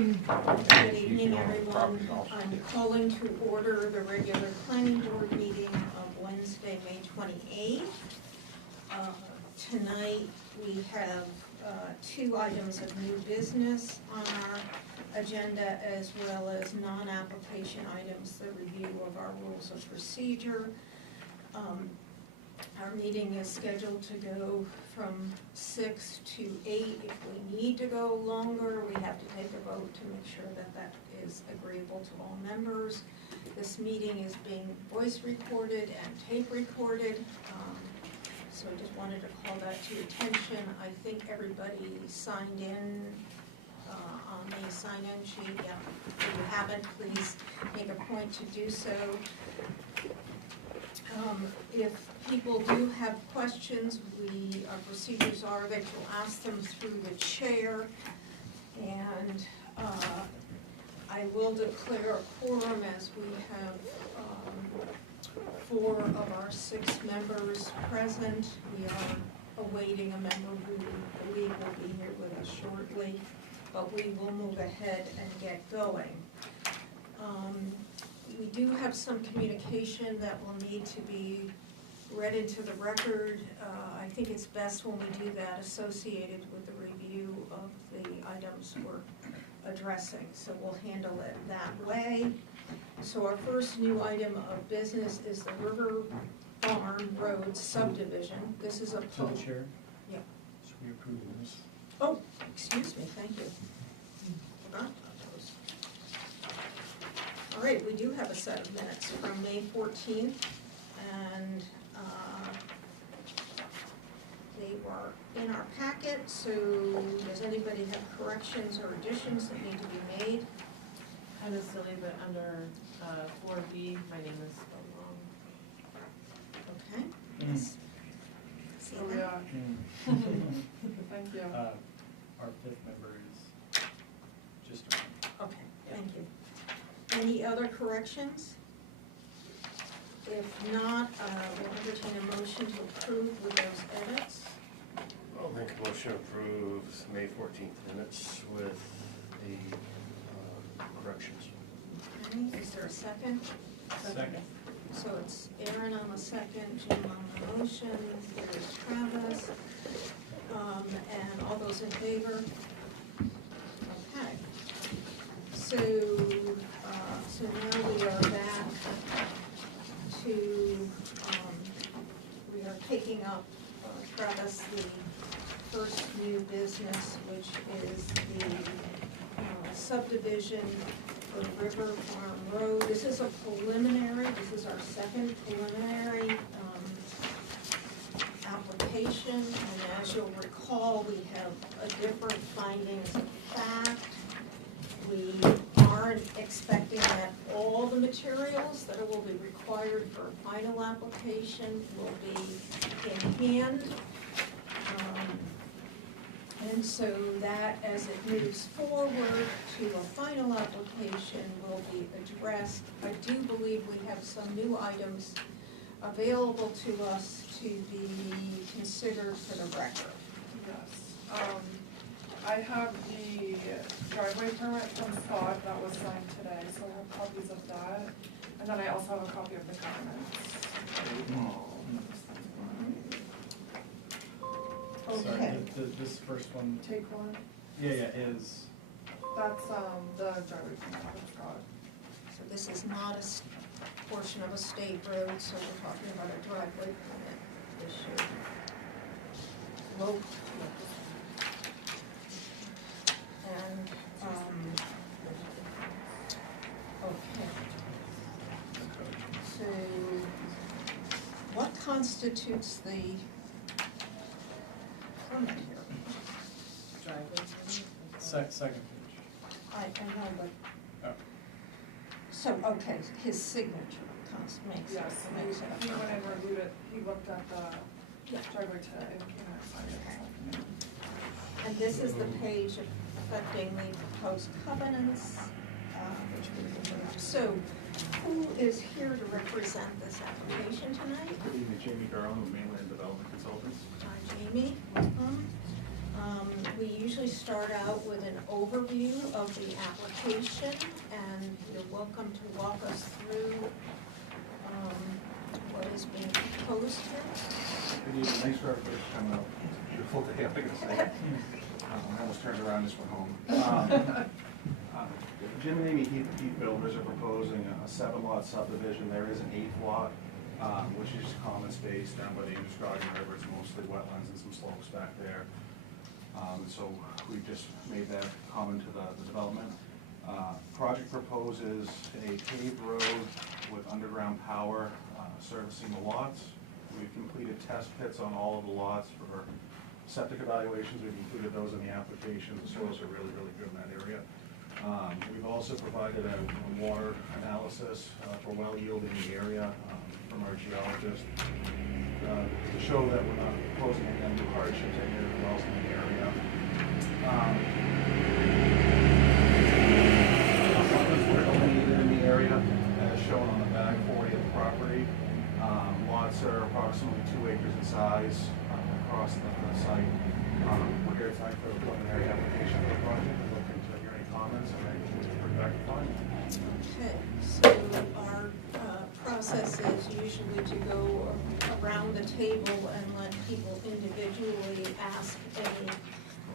Good evening, everyone. I'm calling to order the regular planning board meeting of Wednesday, May 28th. Tonight we have two items of new business on our agenda, as well as non-application items, the review of our rules of procedure. Our meeting is scheduled to go from 6 to 8. If we need to go longer, we have to take a vote to make sure that that is agreeable to all members. This meeting is being voice recorded and tape recorded, so I just wanted to call that to your attention. I think everybody signed in on the sign-in sheet. Yeah. If you haven't, please make a point to do so. If people do have questions, our procedures are that you'll ask them through the chair, and I will declare a quorum as we have 4 of our 6 members present. We are awaiting a member who we believe will be here with us shortly, but we will move ahead and get going. We do have some communication that will need to be read into the record. I think it's best when we do that associated with the review of the items we're addressing, so we'll handle it that way. So our first new item of business is the River Farm Road subdivision. This is a To the chair? Yeah. Should we approve this? Oh, excuse me, thank you. Forgot about those. All right, we do have a set of minutes from May 14th, and they were in our packet, so does anybody have corrections or additions that need to be made? Kind of silly, but under 4B, my name is spelled wrong. Okay. Yes. See Oh, that? yeah. Thank you. Our 5th member is just around. Okay, thank you. Any other corrections? If not, we'll entertain a motion to approve with those edits. I'll make a motion to approve May 14th minutes with the corrections. Okay, is there a second? Second. So it's Aaron on the second, Jim on the motion, there's Travis, and all those in favor? Okay. So now we are back to, we are taking up, Travis, the first new business, which is the subdivision for River Farm Road. This is a preliminary, this is our second preliminary application, and as you'll recall, we have a different findings of fact. We aren't expecting that all the materials that will be required for a final application will be in hand. And so that, as it moves forward to a final application, will be addressed. I do believe we have some new items available to us to be considered for the record. Yes. I have the driveway permit from Scott that was signed today, so I have copies of that. And then I also have a copy of the covenants. Okay. Sorry, this first one, Take one. yeah, is, That's the driveway permit from Scott. So this is not a portion of a state road, so we're talking about a driveway permit issue. Well, and, okay. So, what constitutes the permit here? Driveway permit. second page. I know, but, Oh. so, okay, his signature makes Yes, makes it he a went and reviewed it, he looked at the Yeah. driveway today and came out and signed it this afternoon. And this is the page affecting the proposed covenants, which we removed. So, who is here to represent this application tonight? Good evening, Jamie Garland with Mainland Development Consultants. Jamie, welcome. We usually start out with an overview of the application, and you're welcome to walk us through what is being proposed here. Good evening, thanks for everybody coming out. Beautiful day, I'm gonna say. I almost turned around, just went home. Jim and Amy Heath Builders are proposing a 7-lot subdivision. There is an 8th lot, which is common space down by the Androscoggin River. It's mostly wetlands and some slopes back there. So we just made that common to the development. Project proposes a paved road with underground power servicing the lots. We've completed test pits on all of the lots for septic evaluations. We've included those in the application. The soils are really, really good in that area. We've also provided a water analysis for well yield in the area from our geologist to show that we're not proposing any undue hardship to any of the wells in the area. Wetlands were delineated in the area as shown on the back 40 of the property. Lots are approximately 2 acres in size across the site. We're here tonight for the preliminary application for the project. We're looking to hear any comments and then bring back the findings. Okay, so our process is usually to go around the table and let people individually ask any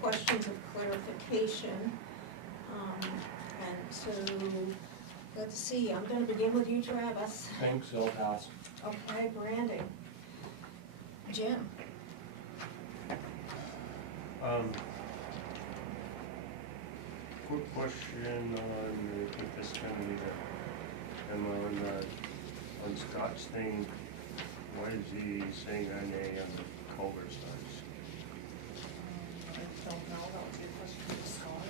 questions of clarification. And so, let's see, I'm going to begin with you, Travis. Thanks, I'll pass. Okay, Brandy. Jim. Quick question on, I think this kind of need on Scott's thing. Why is he saying on the culvert size? I don't know, that would be a question for Scott.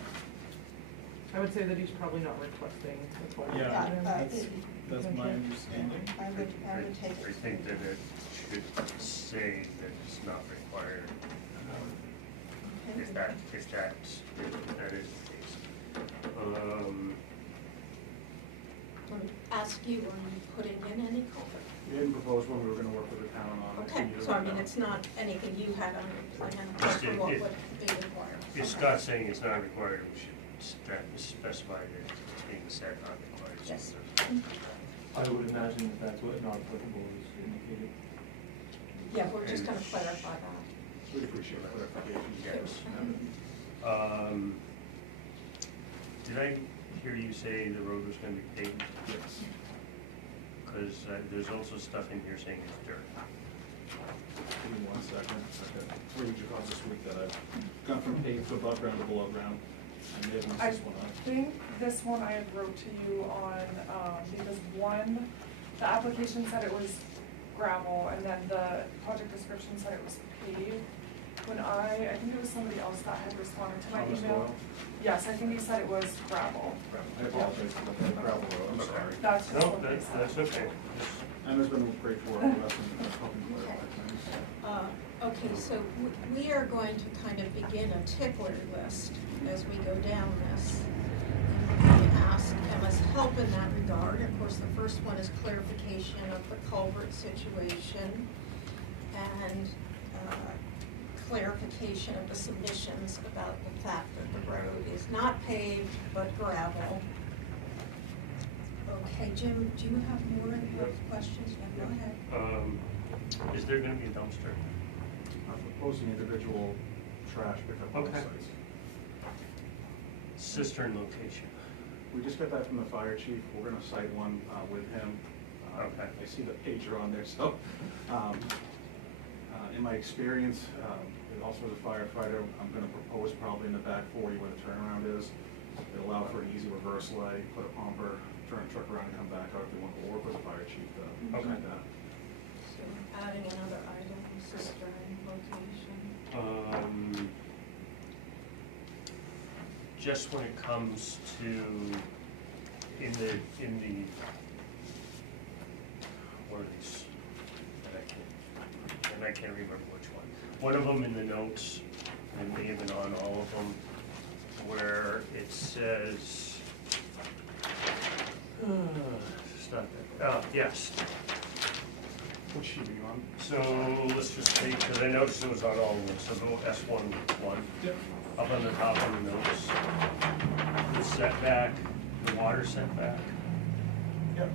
I would say that he's probably not requesting the full. Yeah, it- that's my understanding. I would take it. I think that it should say that it's not required, Okay. if that is the case. Want to ask you, are you putting in any culvert? We didn't propose one, we were gonna work with the town on it. Okay, so I mean, it's not anything you had on your plan, just for what would be required. If Scott's saying it's not required, we should specify that it's being said not required. Yes. I would imagine that that's what not applicable is indicated. Yeah, we're just gonna clarify that. We'd appreciate that clarification. Yes. Mhm. Did I hear you say the road was gonna be paved? Yes. Because there's also stuff in here saying it's dirt. Give me 1 second. I've got 3 across this week that I've gone from paved to above ground to below ground. I may have messed I this one up. think this one I had wrote to you on, because one, the application said it was gravel, and then the project description said it was paved. When I think it was somebody else that had responded to my Thomas email. Doyle? Yes, I think he said it was gravel. I apologize for the gravel road, I'm sorry. That's just No, what they said. that's okay. And there's been great work with us in helping clarify things. Okay, so we are going to kind of begin a tickler list as we go down this. And we're going to ask Emma's help in that regard. Of course, the first one is clarification of the culvert situation and clarification of the submissions about the fact that the road is not paved but gravel. Okay, Jim, do you have more questions? Yeah, go ahead. Is there gonna be a dumpster? I'm proposing individual trash pickup on Okay. sites. Cistern location. We just got that from the fire chief. We're gonna cite one with him. Okay. I see the pager on there, so, in my experience, also as a firefighter, I'm gonna propose probably in the back 40 where the turnaround is. It'll allow for an easy reverse leg, put a pumper, turn a truck around and come back out if they want to work with the fire chief to decide that. So adding another item, cistern location. Just when it comes to, in the, what are these? I can't remember which one. One of them in the notes, and may have been on all of them, where it says, stop it, yes. What sheet are you on? So let's just see, because I noticed it was on all of them, so go S1. Yep. Up on the top of the notes, the setback, the water setback. Yep.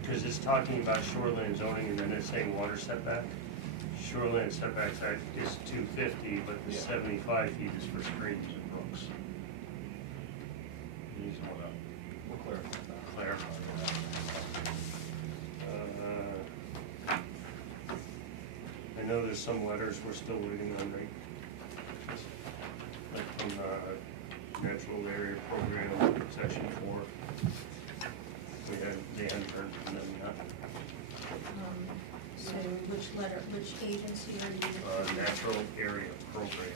Because it's talking about shoreline zoning and then it's saying water setback. Shoreline setback is 250, but the Yeah. 75 feet is for streams and brooks. You just want to, we'll clarify that. Clarify that. I know there's some letters we're still waiting on, right? Like from the natural area program, section 4. They hadn't heard from them yet. So which agency are you? Natural area program,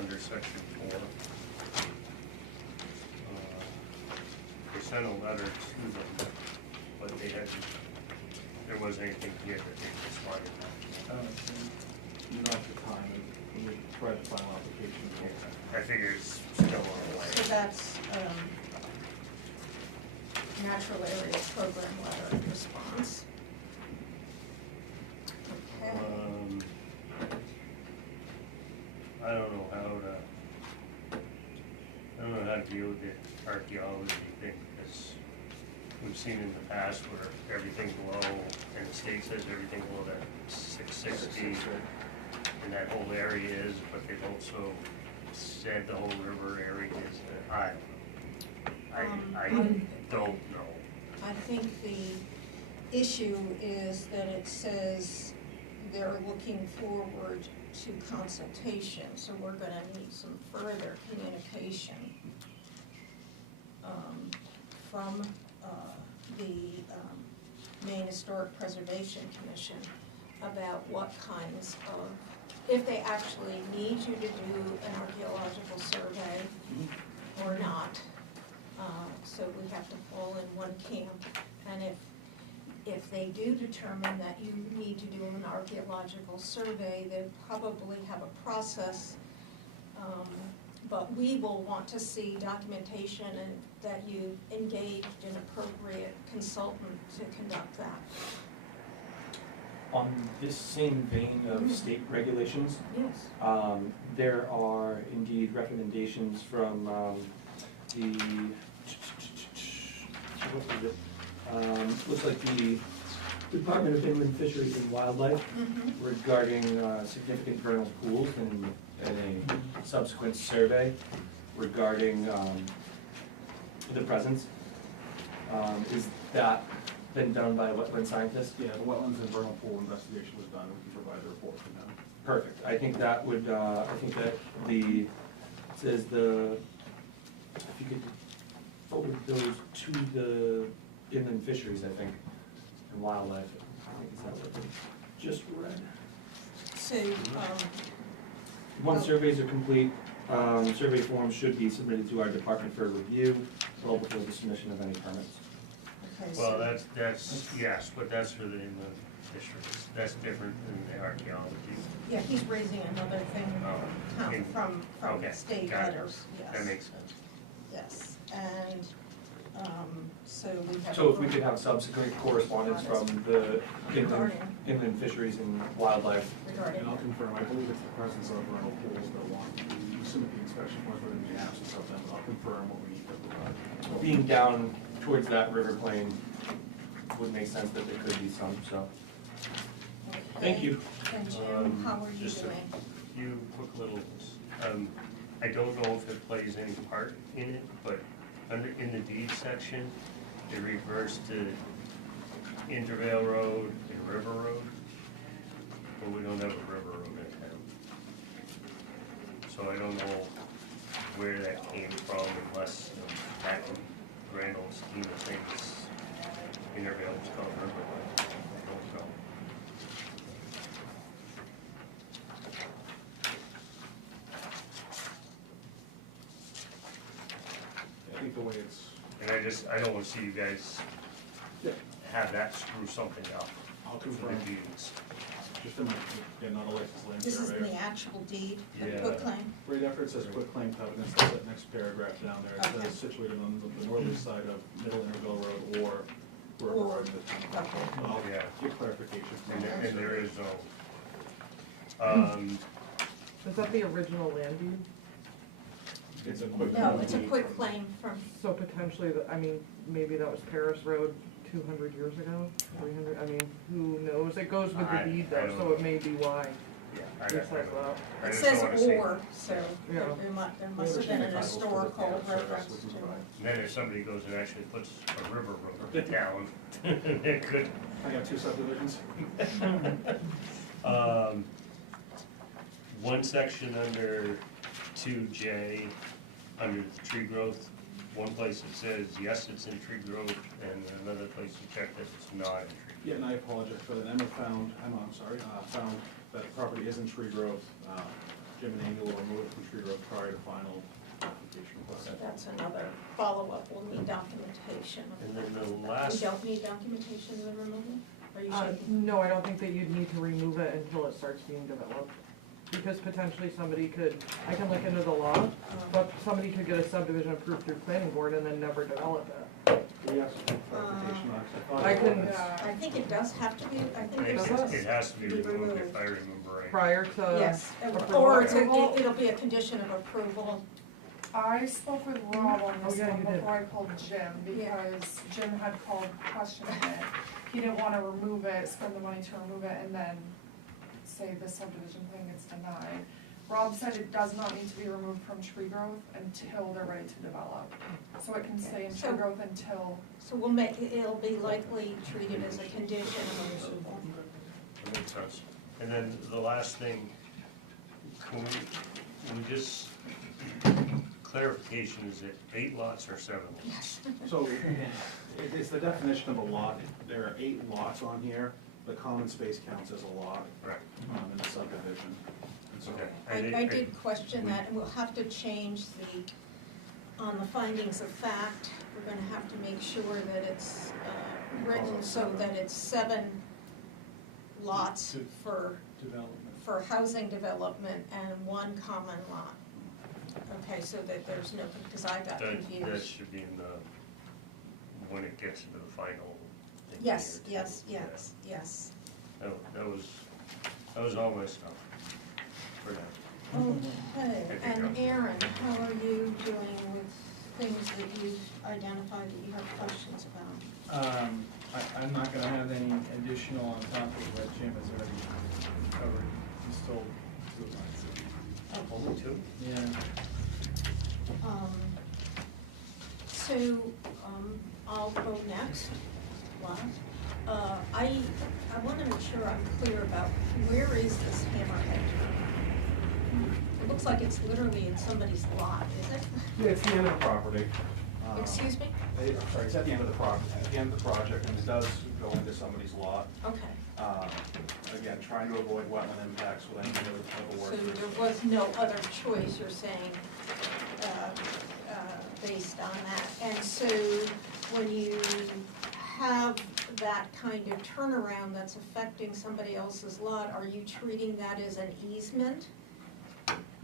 under section 4. They sent a letter to them, but there wasn't anything here that they responded. Not at the time, when we tried the final application. I figure it's still on the way. So that's, natural area program letter response. Okay. I don't know how to deal with the archaeology thing, because we've seen in the past where everything below, and the state says everything below that 660, and that whole area is, but they've also said the whole river area is, I don't know. I think the issue is that it says they're looking forward to consultation, so we're gonna need some further communication from the Maine Historic Preservation Commission about what kinds of, if they actually need you to do an archaeological survey or not. So we have to fall in one camp, and if they do determine that you need to do an archaeological survey, they probably have a process, but we will want to see documentation and that you engaged an appropriate consultant to conduct that. On this same vein of state regulations, Yes. there are indeed recommendations from the, what was it? Looks like the Department of Inland Fisheries and Wildlife regarding significant vernal pools and a subsequent survey regarding the presence. Is that been done by a wetland scientist? Yeah, the wetlands and vernal pool investigation was done, we can provide the report from them. Perfect. I think that would, I think that it says if you could forward those to the inland fisheries, I think, and wildlife. I think is that what I just read. So, Once surveys are complete, survey forms should be submitted to our department for review, well before the submission of any permits. okay, Well, so, that's, yes, but that's for the inland fisheries. That's different than the archaeology. yeah, he's raising another thing from Okay, state got it. letters, yes. That makes sense. Yes, and, so we have. So if we could have subsequent correspondence from the Regarding. inland fisheries and wildlife. Regarding. And I'll confirm, I believe it's the presence of vernal pools that want to submit the inspection forms, but in the absence of them, I'll confirm what we need to provide. Being down towards that river plain would make sense that there could be some, so. Thank Okay. you. And Jim, how are you Just doing? a few quick little, I don't know if it plays any part in it, but in the deed section, it refers to Intervale Road and River Road, but we don't have a river road in town. So I don't know where that came from unless back in grand old scheme of things, Intervale was called River Road. I don't know. I think the way it's, And I don't wanna see you guys have that screw something up I'll for the confirm, deeds. just in my, not a licensed land This is in surveyor. the actual deed, the Yeah. quitclaim? Right after it says quitclaim covenants, that's that next paragraph down there, it Okay. says situated on the northern side of Middle Intervale Road or wherever existing. I'll Yeah. get clarification from And there is no, Is that the original land deed? It's a quick. No, it's a quick claim from, So potentially, I mean, maybe that was Paris Road 200 years ago, 300, I mean, who knows? It goes with the I deed don't though, so know. it may be why. yeah, I It's like that. I it just says don't wanna see. or, so Yeah. there must have been an historical reference to it. And then if somebody goes and actually puts a river road down, it could, I got 2 subdivisions. one section under 2J, under the tree growth, one place it says, yes, it's in tree growth, and another place you check that it's not in tree. Yeah, and I apologize for that. Emma found that the property is in tree growth. Jim and Amy will remove it from tree growth prior to final application So request. that's another follow-up, we'll need documentation. And then the We last, don't need documentation of the removal? Are you shaking? No, I don't think that you'd need to remove it until it starts being developed. Because potentially somebody could, I can look into the law, but somebody could get a subdivision approved through planning board and then never develop it. Do we have some clarification on it? I can- I think it does have to be, I think it it's. it has to be Be removed removed. if I remember right. Prior to. Yes, approval. or Approval? it'll be a condition of approval. I spoke with Rob on this Oh, yeah, one you did. before I called Jim, because Jim had called questioning it. He didn't wanna remove it, spend the money to remove it, and then say the subdivision thing gets denied. Rob said it does not need to be removed from tree growth until they're ready to develop. So it can stay in tree So- growth until, So we'll make, it'll be likely treated as a condition of approval. That makes sense. And then the last thing, can we just, clarification, is it 8 lots or 7 lots? Yes. So it's the definition of a lot. There are 8 lots on here. The common space counts as a lot Right. in the subdivision. And so Okay. I did question that, and we'll have to change the, on the findings of fact, we're gonna have to make sure that it's written so that it's 7 lots for housing development and 1 common lot. Okay, so that there's no, because I got That confused. should be in the, when it gets to the final thing. Yes, here, yes, too. yes, yes. Yeah. That was all my stuff for now. Okay, Thank you, and Council. Aaron, how are you doing with things that you've identified that you have questions about? I'm not gonna have any additional on top of what Jim has already covered. He's told 2 months. Only 2? Yeah. So, I'll go next, last. I wanna make sure I'm clear about where is this hammerhead? It looks like it's literally in somebody's lot, is it? Yeah, it's the end of the property. Excuse me? Sorry, it's at the end of the project, and it does go into somebody's lot. Okay, Again, trying to avoid wetland impacts with any other type of so work. there was no other choice, you're saying, based on that. And so when you have that kind of turnaround that's affecting somebody else's lot, are you treating that as an easement?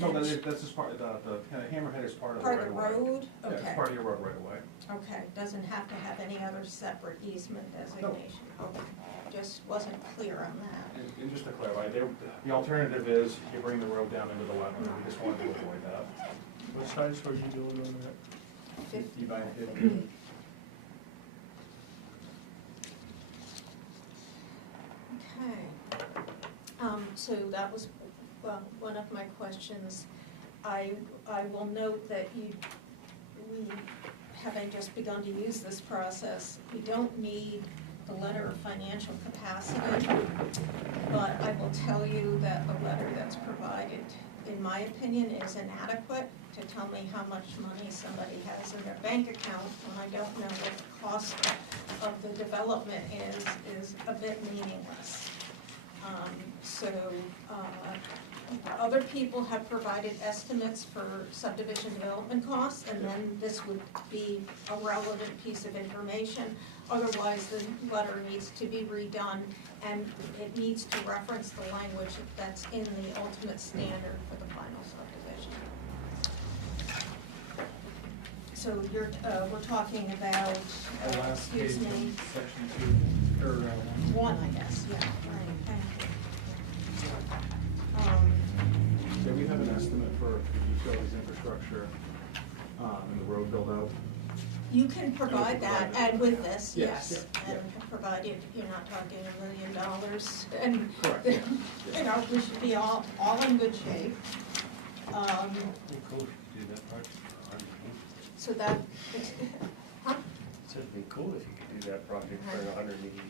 No, that's just part of the hammerhead is part of the Part right of of the way. road? Yeah, Okay, it's part of your road right away. okay, doesn't have to have any other separate easement designation? Okay, just wasn't clear on that. And just to clarify, the alternative is you bring the road down into the wetland, we just wanted to avoid that. What size were you doing on that? 50 by 50. Okay, so that was, well, one of my questions. I will note that we, having just begun to use this process, we don't need the letter of financial capacity, but I will tell you that the letter that's provided, in my opinion, is inadequate to tell me how much money somebody has in their bank account when I don't know what the cost of the development is a bit meaningless. Other people have provided estimates for subdivision development costs, and then this would be a relevant piece of information. Otherwise, the letter needs to be redone, and it needs to reference the language that's in the ultimate standard for the final subdivision. So you're, we're talking about, The last page, excuse me, section 2, or one, I guess, yeah, right, thank you. Do we have an estimate for the utilities infrastructure, and the road build-out? You can provide that, and with this, Yes, yes, yeah, and provided you're not talking $1 million, and, Correct, yeah. you know, we should be all in good shape. Be cool if you could do that project for So that, huh? So it'd be cool if you could do that project for 180.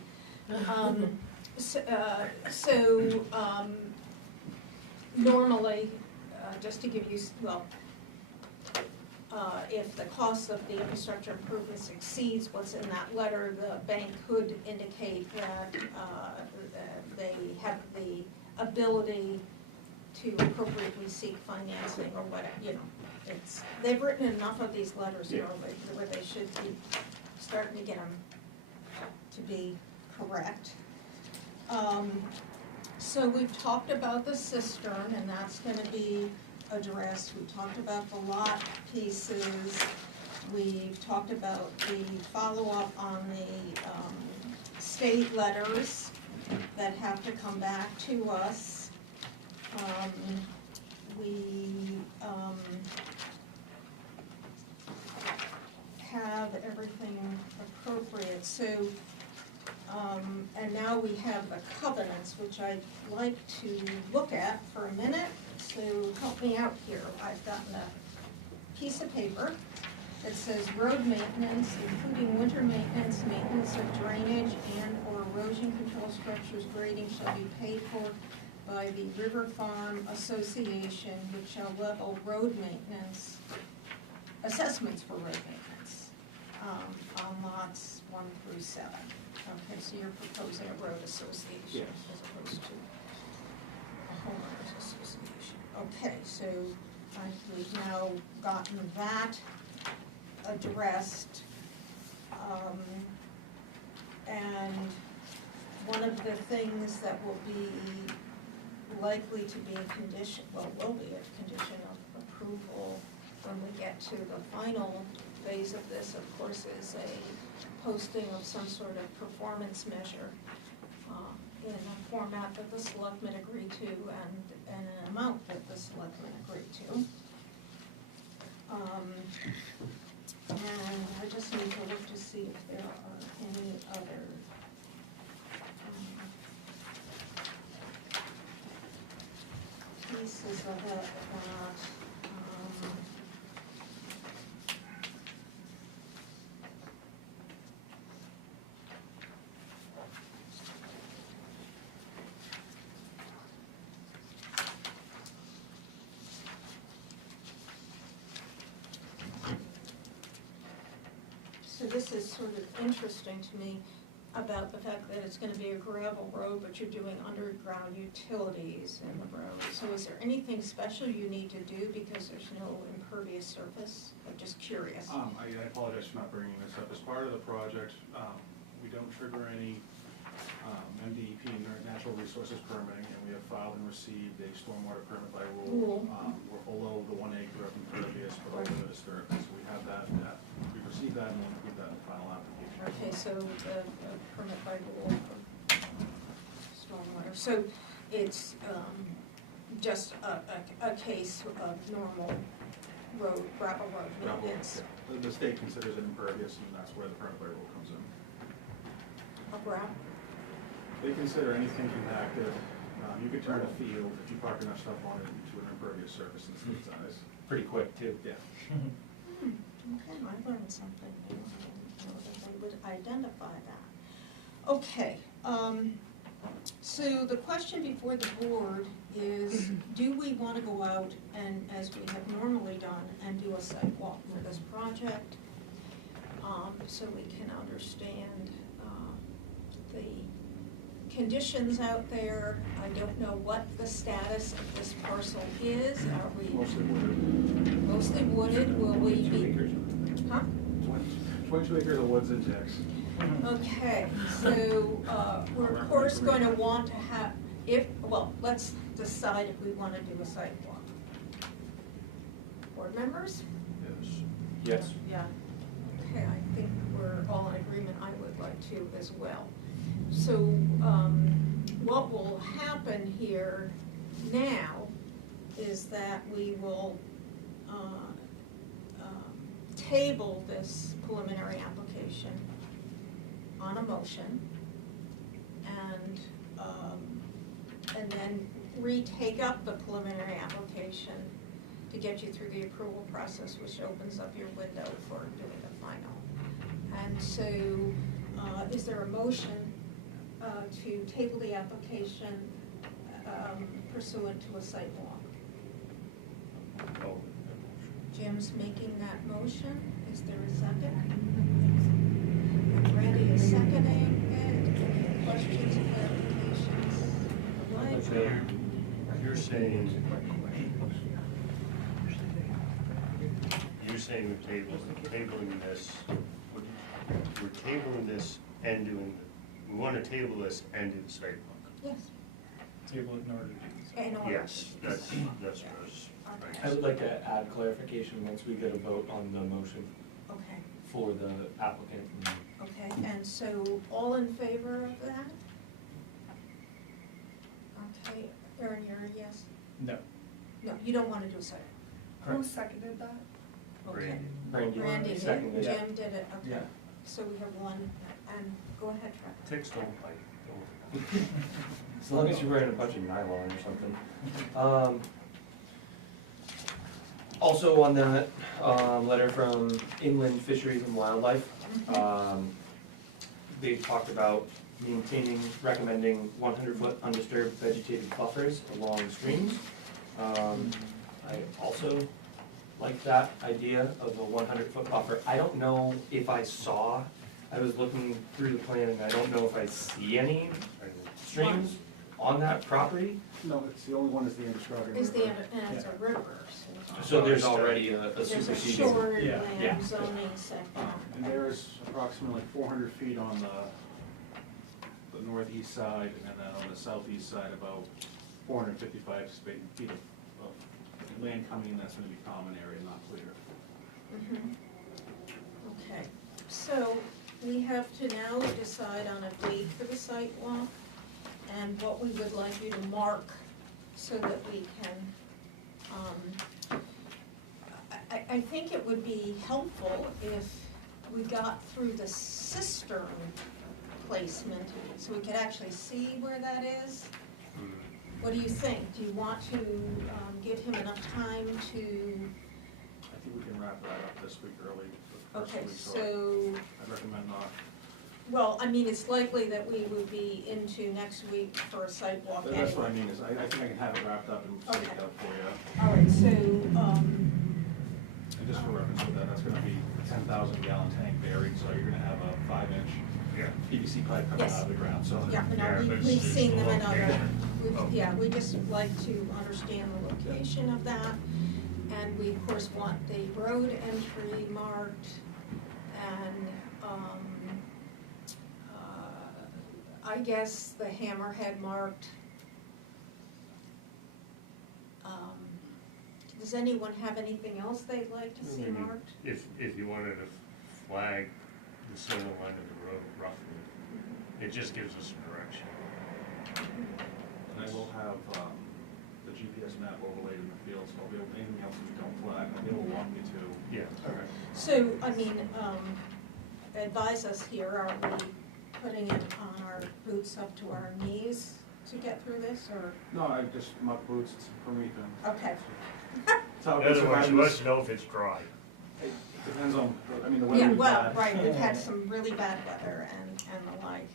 Normally, just to give you, if the cost of the infrastructure improvements exceeds what's in that letter, the bank could indicate that they have the ability to appropriately seek financing or whatever, you know. They've written enough of these letters here where they should be starting to get them to be correct. So we've talked about the cistern, and that's gonna be addressed. We talked about the lot pieces. We've talked about the follow-up on the state letters that have to come back to us. We have everything appropriate. So, and now we have the covenants, which I'd like to look at for a minute. So help me out here. I've gotten a piece of paper that says road maintenance, including winter maintenance, maintenance of drainage and/or erosion control structures, grading shall be paid for by the River Farm Association, which shall level road maintenance, assessments for road maintenance, on lots 1 through 7. Okay, so you're proposing a road association Yes. as opposed to a homeowners association. Okay, so we've now gotten that addressed. And one of the things that will be likely to be a condition, well, will be a condition of approval when we get to the final phase of this, of course, is a posting of some sort of performance measure in a format that the selectmen agree to and an amount that the selectmen agree to. And I just need to look to see if there are any other pieces of it that, so this is sort of interesting to me about the fact that it's gonna be a gravel road, but you're doing underground utilities in the road. So is there anything special you need to do because there's no impervious surface? I'm just curious. I apologize for not bringing this up. As part of the project, we don't trigger any MDEP, natural resources permitting, and we have filed and received a stormwater permit by rule. We're below the 1 acre of impervious, but over the disturbance. So we have that, we received that, and we'll include that in the final application. Okay, so the permit by rule for stormwater. So it's just a case of normal road, gravel road maintenance. The state considers it impervious, and that's where the permit by rule comes in. A gravel? They consider anything compacted. You could turn a field, if you park enough stuff on it, into an impervious surface in state size. Pretty quick, too. Yeah. Okay, I learned something new. I didn't know that they would identify that. Okay, so the question before the board is, do we want to go out and, as we have normally done, and do a site walk for this project? So we can understand the conditions out there. I don't know what the status of this parcel is. Are we Mostly wooded. mostly wooded? Will we 2 be, acres. huh? 22 acres of woods and ticks. Okay, so, we're of course going to want to have, let's decide if we want to do a site walk. Board members? Yes. Yes. Yeah. Okay, I think we're all in agreement, I would like to as well. So, what will happen here now is that we will, table this preliminary application on a motion, and then retake up the preliminary application to get you through the approval process, which opens up your window for doing the final. And so, is there a motion to table the application pursuant to a site walk? Oh, Jim's making that motion. Is there a second? Randy is seconding it. Any questions, clarifications? so you're saying we're tabling this, we're tabling this and doing, we want to table this and do the sidewalk. Yes. Table it in order to do this. In order. Yes, that's what I was trying to I say. would like to add clarification once we get a vote on the motion Okay, for the applicant. okay, and so all in favor of that? Okay, Erin, you're a yes? No. No, you don't want to do a site Who seconded that? walk? Okay. Randy. Randy did, Seconded. Jim did it, okay. Yeah. So we have one, and go ahead, Trevor. Ticks don't bite, don't. As long as you're wearing a bunch of nylon or something. Also on that, letter from Inland Fisheries and Wildlife, they talked about recommending 100-foot undisturbed vegetated buffers along streams. I also like that idea of a 100-foot buffer. I don't know if I was looking through the plan and I don't know if I see any streams on that property. No, it's the only one is the Androscoggin River. Is the, and it's a river, so. So there's already a There's a superseding. Yeah. Yeah. shoreline zoning setback. And there's approximately 400 feet on the northeast side, and then on the southeast side, about 455 feet of land coming in that's gonna be common area, not clear. Mhm. Okay, so we have to now decide on a date for the site walk and what we would like you to mark so that we can, I think it would be helpful if we got through the cistern placement so we could actually see where that is. What do you think? Do you want to give him enough time to, I think we can wrap that up this week early, the first okay, week, so so, I'd recommend not. well, I mean, it's likely that we would be into next week for a site walk anyway. That's what I mean, is I think I can have it wrapped up and Okay. taped up for you. All right, so, And just for reference with that, that's gonna be a 10,000 gallon tank buried, so you're gonna have a 5-inch Yeah. PVC pipe coming Yes. out of the ground, so. yeah, Yeah, no, but we've it's seen them the in other, location. Oh. yeah, we just like to understand the location of that. And we, of course, want the road entry marked and, I guess the hammerhead marked. Does anyone have anything else they'd like to see Maybe marked? If you wanted to flag the center line of the road roughly, it just gives us some direction. And I will have the GPS map overlaid in the field, so I'll be able, anything else we don't flag, I'll be able to walk you to. Yeah. Okay. So, I mean, advise us here, are we putting it on our boots up to our knees to get through this, or? No, I just muck boots, it's for me to. Okay. That's how In it is other words, around you this- want to know if it's dry. It depends on, I mean, the weather Yeah, is well, bad. right, we've had some really bad weather and the like.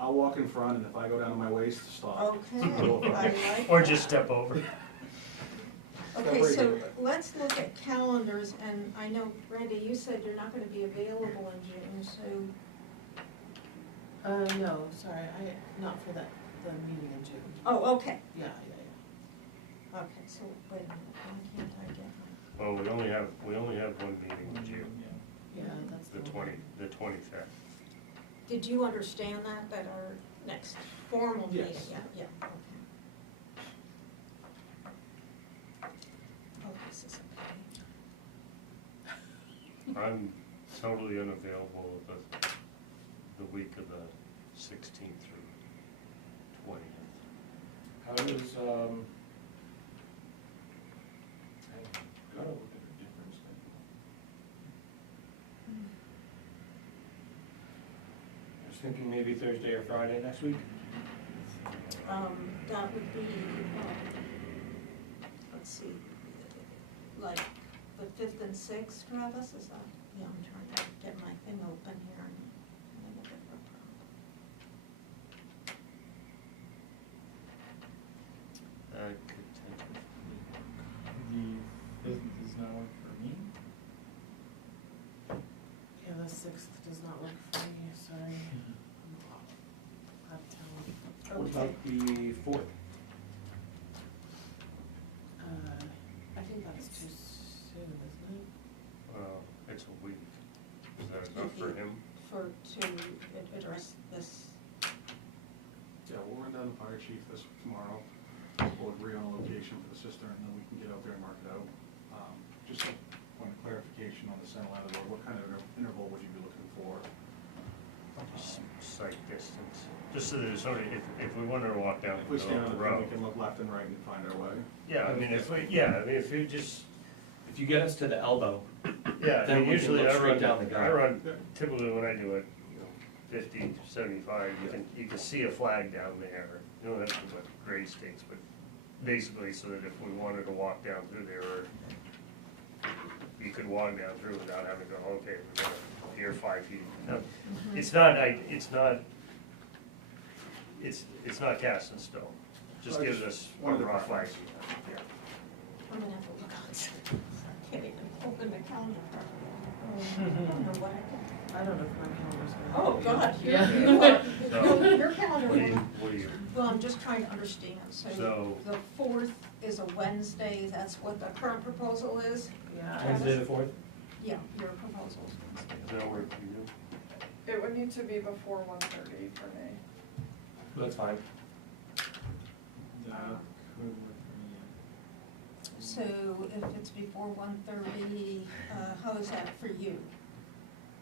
I'll walk in front, and if I go down to my waist, stop. Okay, I like Or that. just step over. Okay, Very so good. let's look at calendars, and I know, Randy, you said you're not gonna be available in June, so, No, sorry, not for the meeting in June. oh, okay. Yeah. Okay, so, wait a minute, why can't I get my, Well, we only have one meeting in June, Yeah, that's the 25th. did you understand that our next formal meeting? Yes. Yeah, okay. Oh, this is okay. I'm totally unavailable the week of the 16th through 20th. How does, I gotta look at a different schedule. I was thinking maybe Thursday or Friday next week. That would be, let's see, like the 5th and 6th, Travis, is that? Yeah, I'm trying to get my thing open here and I look at the problem. Could take it. The 5th does not work for me. Yeah, the 6th does not work for me, sorry. I'm out of town. What about the 4th? I think that's too soon, isn't it? It's a week. Is that enough for him? To address this, Yeah, we'll run down the fire chief tomorrow. We'll agree on a location for the cistern, and then we can get out there and mark it out. Just a point of clarification on the center line of the road, what kind of interval would you be looking for? Sight distance, just so that it's only, if we wanted to walk down If we stand on the the road, road. we can look left and right and find our way. Yeah, I mean, if you just, If you get us to the elbow, yeah, I Then mean, we can usually look I straight run, down the I guy. run, typically when I do it, 50, 75, you can see a flag down there. You don't have to put grade stakes, but basically so that if we wanted to walk down through there, or you could walk down through without having to go, okay, we're gonna, here 5 feet. No, it's not cast in stone, just gives us a rough idea. I'm gonna have to look on, I can't even open the calendar. I don't know what I I don't know if my calendar's gonna. Oh, God, Yeah. your calendar. What do you, Well, I'm just trying to understand, so So- the 4th is a Wednesday, that's what the current proposal is? Yeah, Wednesday the 4th? Yeah, your proposal is Wednesday. does that work for you? It would need to be before 1:30 for me. That's fine. That could work for me, yeah. So if it's before 1:30, how is that for you?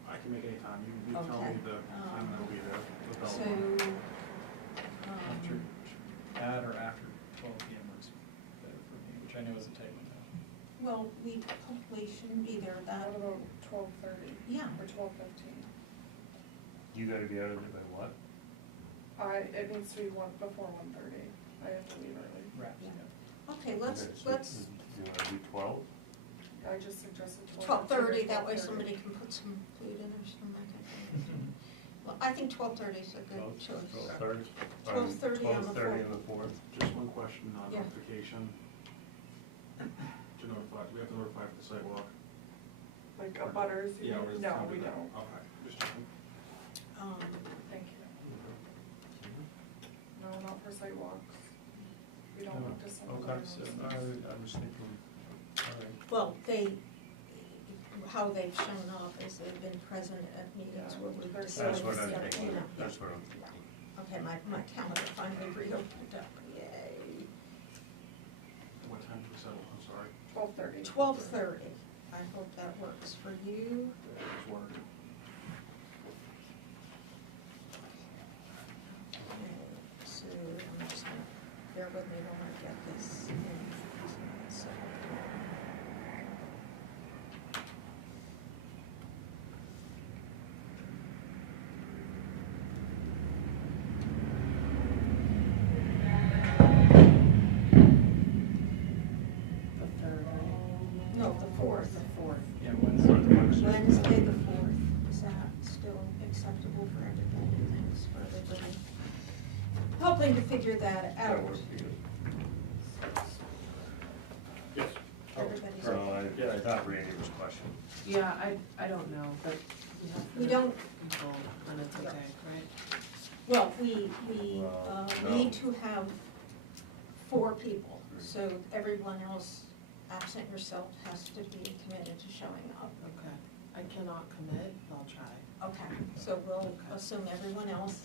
I can make any time, you tell Okay. me the time that'll be there. the bell. So, After, at or after 12 PM works better for me, which I know is a tight window. well, we hopefully shouldn't be there that, What about 12:30 yeah. or 12:15? You gotta be out of it by what? It needs to be before 1:30. I have to leave early. Wraps, Yeah. yeah. Okay, let's, Okay, so you wanna do 12? I just suggested 12:30, that way 12:30. somebody can put some food in or something like that. Well, I think 12:30 is a good choice. 12:30? 12:30 on the 12:30 4th. on the 4th. Just one question on Yeah. notification. To notify, do we have to notify for the sidewalk? Like a butters? you Yeah, mean? or is it No, something we that- don't. Okay, just checking. Thank you. No, not for sidewalks. We don't want to send. Okay, so I was thinking, all right. Well, how they've shown up is they've been present at meetings where we've That's decided. That's what I'm yeah, thinking, yeah. that's what I'm thinking. Okay, my calendar finally reopened up, yay. What time do we settle, I'm sorry? 12:30. 12:30, I hope that works for you. Just wondering. Okay, so I'm just gonna, bear with me while I get this in. So, The 3rd, right? no, the 4th. The 4th. Yeah, Wednesday. Wednesday, the 4th, is that still acceptable for everybody? Thanks for everybody helping to figure that out. That works for you. Yes. Everybody's So okay. I thought Randy was questioning. Yeah, I don't know, but we have We to don't, control when it's okay, right? well, we No. need to have 4 people, so everyone else, absent yourself, has to be committed to showing up. Okay. I cannot commit, I'll try. Okay, so we'll Okay. assume everyone else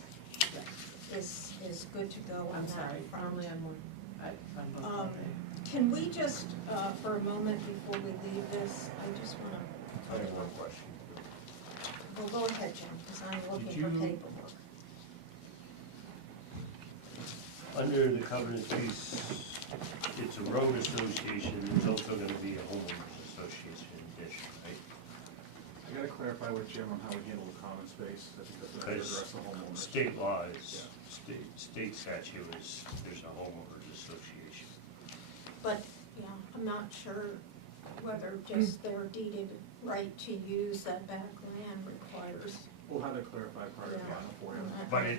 is good to go on I'm that sorry, front. normally I'm booked all day. Can we just, for a moment before we leave this, I just wanna I have one question. Well, go ahead, Jim, because I'm looking Did for you- paperwork. Under the covenant piece, it's a road association, there's also gonna be a homeowners association addition, right? I gotta clarify with Jim on how we handle the common space, I think that's gonna Because address the homeowners. state law is, state statute is, there's a homeowners association. But, yeah, I'm not sure whether just their deeded right to use that back land requires. We'll have it clarified prior to the Yeah. final for you. But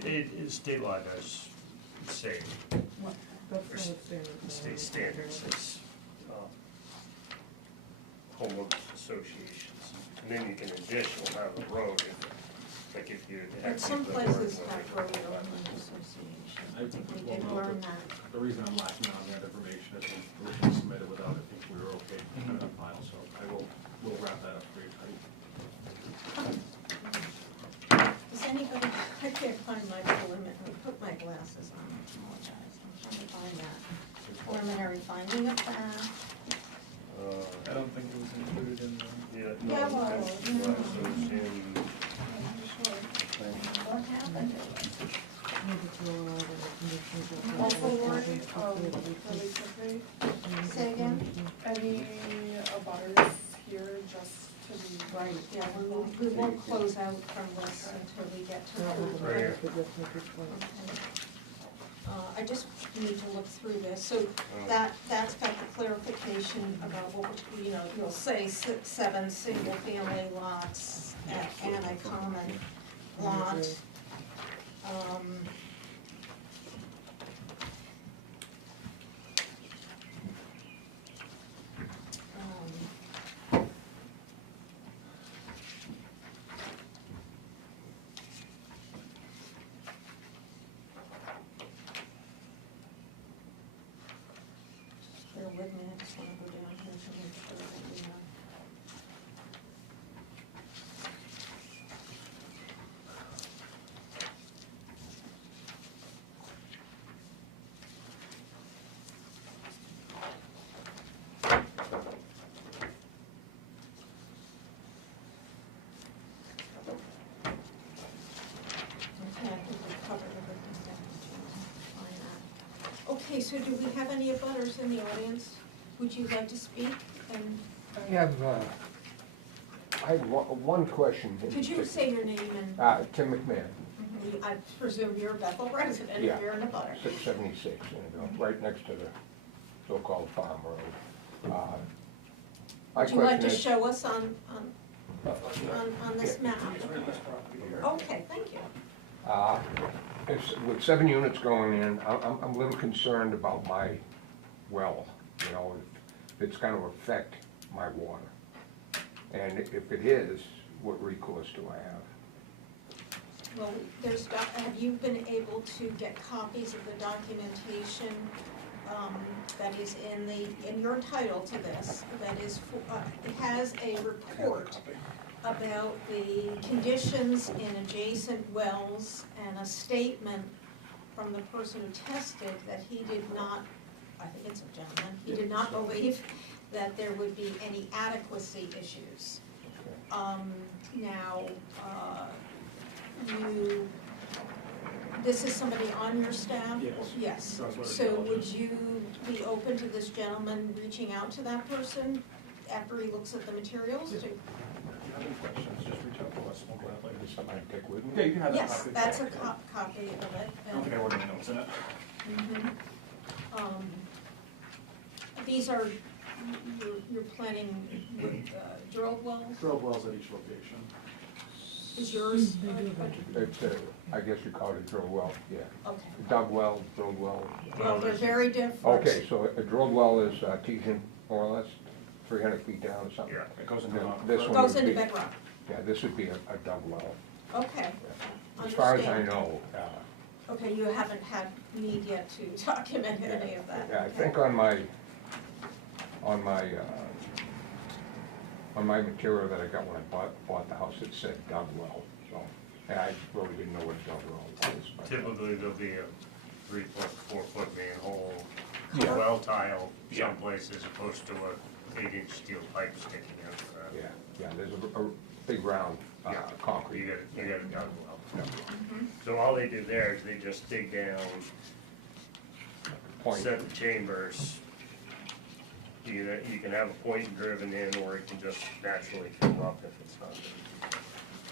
state law does say, What? That's or not a standard. state standards says, homeowners associations. And then you can additional have a road, like if you have. But some people that work places with have it. road owners association. I think We we'll did know learn that. that. The reason I'm lacking on that information is we originally submitted without it, I think we were okay to put it on file, so we'll wrap that up for you. Does anybody, I can't find my preliminary, put my glasses on, I apologize, I'm trying to find that. Preliminary finding of fact. I don't think it was included in the. Yeah, Yeah, no, well, that's, yeah. so it's in, What happened? Also, Lori, really quickly, Say again? any abutters here just to be. Right, yeah, we won't close out from this until we get to the. Right here. Okay. I just need to look through this, so that's got the clarification about what, you'll say 7 single-family lots and a common lot. Bear with me, I just want to go down here to make sure that we have. Okay, I think we covered everything that we find that. Okay, so do we have any abutters in the audience? Would you like to speak? And I have, I have one question. could you say your name and, Tim McMahon, I presume you're a Bethel resident, Yeah. if you're in a butter. 676, right next to the so-called farm road. My Would you like to question is, show us on this map? It's right in this property here. Okay, thank you. with 7 units going in, I'm a little concerned about my well, if it's gonna affect my water. And if it is, what recourse do I have? Well, have you been able to get copies of the documentation that is in your title to this, that is, it has a report about the conditions in adjacent wells and a statement from the person who tested that he did not, I think it's a gentleman, he did not believe that there would be any adequacy issues. Now, this is somebody on your staff? Yes. Yes. That's what it So was. would you be open to this gentleman reaching out to that person after he looks at the materials? Yeah. If you have any questions, just reach out to us, we'll gladly. Is something I take with me? Yeah, you can have that Yes, copy. that's a copy of it. I don't think I wrote any notes in it. Mhm. These are, you're planning with drilled wells? Drilled wells at each location. Is yours? It's, I guess you call it a drill well, yeah. Okay. Dug well, drilled well. Well, they're very different. Okay, so a drilled well is artesian, more or less, 300 feet down or something? Yeah. It goes into Yeah, rock. this one Goes would into be- bedrock. Yeah, this would be a dug well. Okay. As far as I Understand. know, Okay, you haven't had need yet to document any of that. yeah, I Okay. think on my material that I got when I bought the house, it said dug well, so, and I really didn't know what a dug well was. but- typically there'll be a 3 foot, 4 foot manhole, Yeah. well tile Yeah. someplace as opposed to a 8-inch steel pipe sticking out of that. Yeah, there's a big round, Yeah. concrete. You got it done well. Mhm. So all they do there is they just dig down, Point. set the chambers. You can have a point driven in, or it can just naturally fill up if it's not.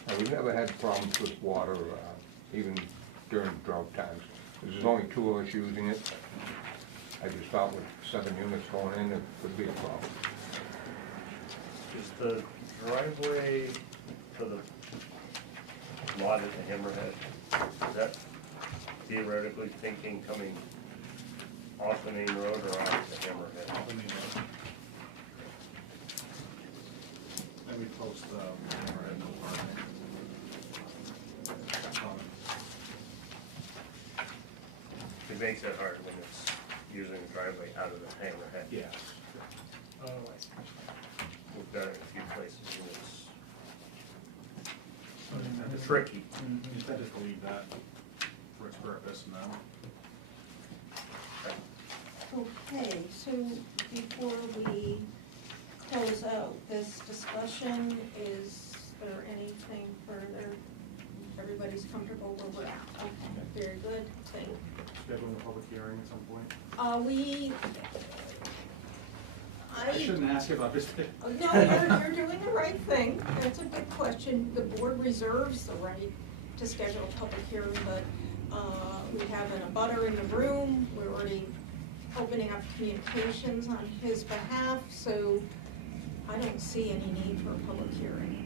And we've never had problems with water, even during drought times. There's only 2 of us using it. I just thought with 7 units going in, it would be a problem. Is the driveway for the lot at the Hammerhead, is that theoretically thinking coming off the main road or off the Hammerhead? And we post, Hammerhead no parking. It makes it hard when it's using the driveway out of the Hammerhead. Yeah. Oh, I see. We've done it in a few places and Mhm. it's tricky. Mhm. Just, I just leave that for its purpose now. Okay, so before we close out this discussion, is there anything further? Everybody's comfortable where we're at? Okay, very good, thank you. Scheduling a public hearing at some point. I shouldn't ask you about this. No, you're doing the right thing. That's a good question. The board reserves the right to schedule a public hearing, but we have an abutter in the room. We're already opening up communications on his behalf, so I don't see any need for a public hearing.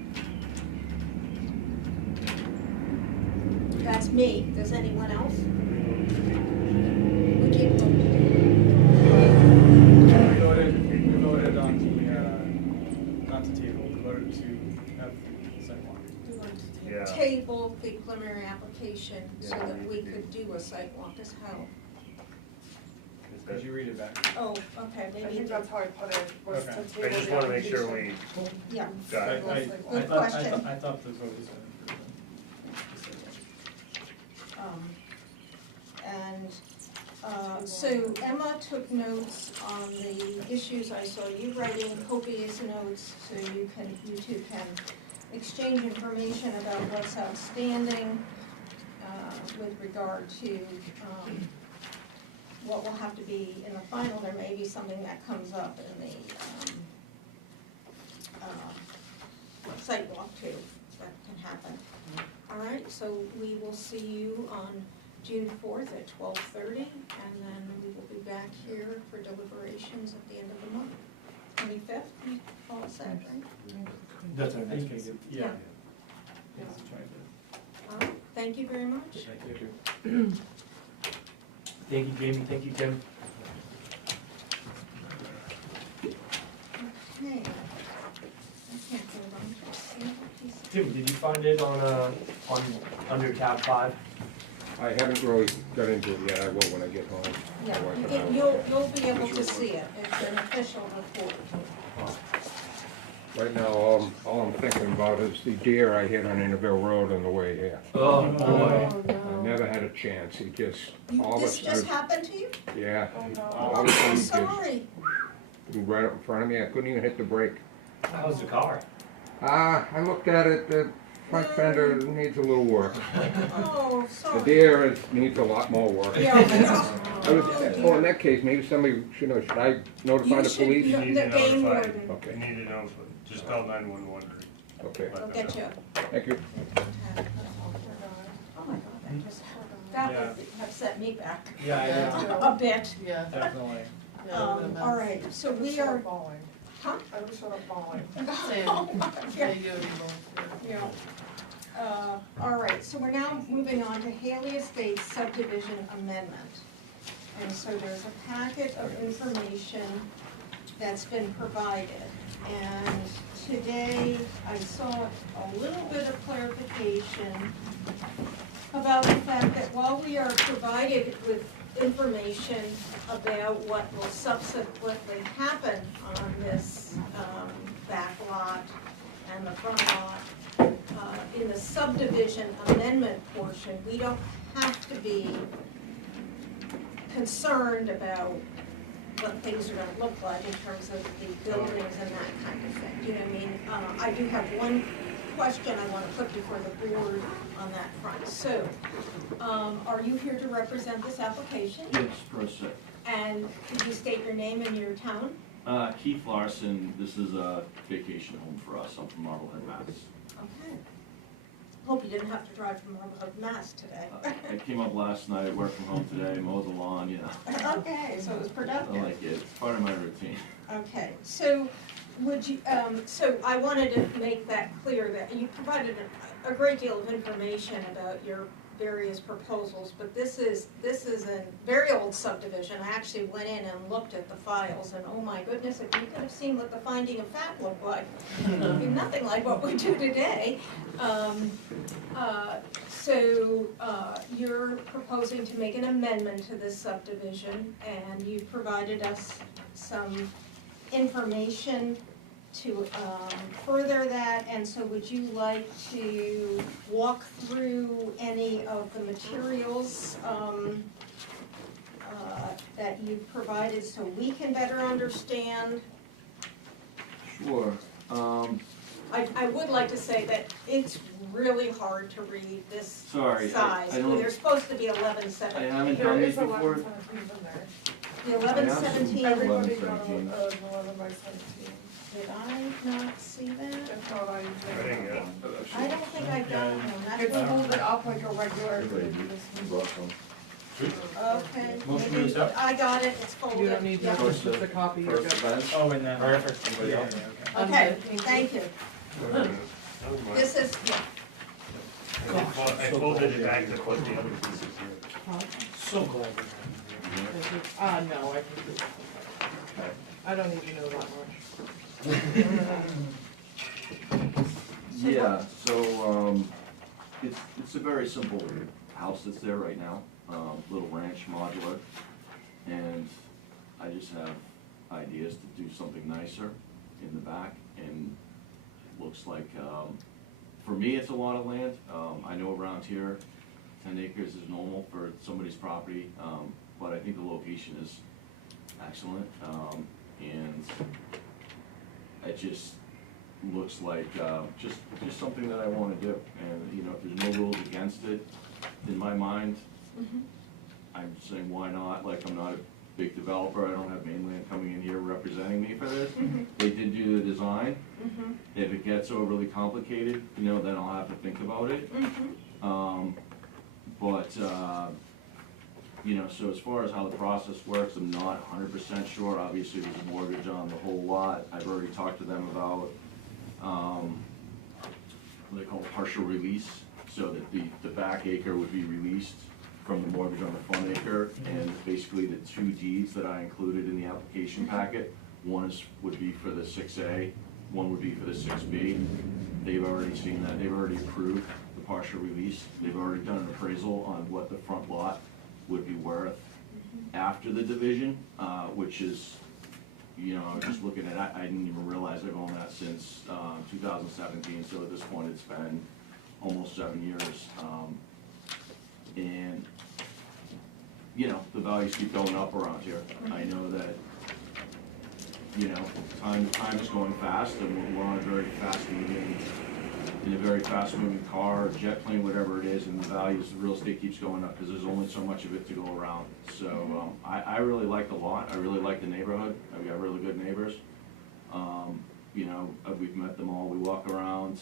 That's me. Does anyone else? We keep We voted on the, not to table, we voted to have the sidewalk. Yeah. table the preliminary application so Yeah. that we could do a sidewalk as hell. Could you read it back? Oh, okay, I maybe, think that's how I put it, was to Okay. table I just the wanna make sure application. we yeah. got I it. Good question. thought the vote was And, so Emma took notes on the issues. I saw you writing copious notes, so you two can exchange information about what's outstanding, with regard to, what will have to be in the final. There may be something that comes up in the, sidewalk too, that can happen. All right, so we will see you on June 4th at 12:30, and then we will be back here for deliberations at the end of the month. 25th, we all set, right? That's our next meeting. Yeah. Yeah. It's 25th. All right, thank you very much. Thank you. Thank you, Jamie, thank you, Tim. Okay. I can't hold on to a single piece of. Tim, did you find it on, under tab 5? I haven't really got into it yet, I will when I get home. Yeah, My wife and I it- will. you'll be able to see it. It's an official report. Right now, all I'm thinking about is the deer I hit on Interville Road on the way here. Oh, boy. I never had a chance, he just, all of a This just sudden, happened to you? yeah. Oh, no. All I'm of a sudden, so he just sorry. right up in front of me, I couldn't even hit the brake. How's the car? I looked at it, the front fender needs a little work. Oh, The sorry. deer needs a lot more work. Yeah. I was, oh, in that case, maybe somebody, should I notify You the should police? no- You need the to game notify, warden. you Okay, need to notify, just call 911. okay, I'll get you. thank you. Oh my God, that would have set me back Yeah, I Yeah. a bit. Yeah. definitely. All right, so we Shut are, up bawling. huh? I would shut up bawling. Same. Yeah. They do both, yeah. Yeah. All right, so we're now moving on to Haley Estates subdivision amendment. And so there's a packet of information that's been provided. And today I saw a little bit of clarification about the fact that while we are provided with information about what will subsequently happen on this back lot and the front lot, in the subdivision amendment portion, we don't have to be concerned about what things are gonna look like in terms of the buildings and that kind of thing. Do you know what I mean? I do have one question I wanna put before the board on that front. So, are you here to represent this application? Yes, per se. And could you state your name and your town? Keith Larson, this is a vacation home for us, I'm from Marblehead, Mass. Okay. Hope you didn't have to drive from Marblehead, Mass today. I came up last night, worked from home today, mowed the lawn, you know. Okay, so it was I productive. like it, it's part of my routine. Okay, so would you, so I wanted to make that clear that you provided a great deal of information about your various proposals, but this is a very old subdivision. I actually went in and looked at the files, and oh my goodness, if you could have seen what the finding of fact looked like. It would be nothing like what we do today. So you're proposing to make an amendment to this subdivision, and you've provided us some information to further that, and so would you like to walk through any of the materials that you've provided so we can better understand? Sure. I would like to say that it's really hard to read this Sorry, size. I don't- They're supposed to be 11, I 17. haven't There done is this 11 before. 17s in there. The 11, I have some- 17, Everybody 11, got 17. 11 by 17. did I not see that? If not, I didn't get it. I don't think I got one. That's It's what- folded up like a regular. Everybody brought some. Okay, Motion to maybe, accept? I got it, it's folded. You don't need Yeah. this, it's just a copy. You're First good. event. Oh, and then. Perfect. Yeah, Anybody yeah, else? okay. Okay, thank you. This is, yeah, I folded it back to put the other pieces here. So glad. No, I can do that. I don't need to know that much. Yeah, so, it's a very simple house that's there right now, little ranch modular. And I just have ideas to do something nicer in the back, and looks like, for me, it's a lot of land. I know around here, 10 acres is normal for somebody's property, but I think the location is excellent. And it just looks like, just something that I wanna do. And, you know, if there's no rules against it, in my mind, I'm saying, why not? Like, I'm not a big developer, I don't have mainland coming in here representing me for this. They did do the design. If it gets overly complicated, you know, then I'll have to think about it. But, you know, so as far as how the process works, I'm not 100% sure. Obviously, there's a mortgage on the whole lot. I've already talked to them about, what they call partial release, so that the back acre would be released from the mortgage on the front acre. And basically, the two deeds that I included in the application packet, one would be for the 6A, one would be for the 6B. They've already seen that, they've already approved the partial release. They've already done an appraisal on what the front lot would be worth after the division, which is, you know, I was just looking at, I didn't even realize I've owned that since 2017, so at this point, it's been almost 7 years. And, you know, the values keep going up around here. I know that, you know, time is going fast, and we're on a very fast moving, in a very fast moving car, jet plane, whatever it is, and the values of real estate keeps going up, because there's only so much of it to go around. So, I really like the lot, I really like the neighborhood, I've got really good neighbors. You know, we've met them all, we walk around.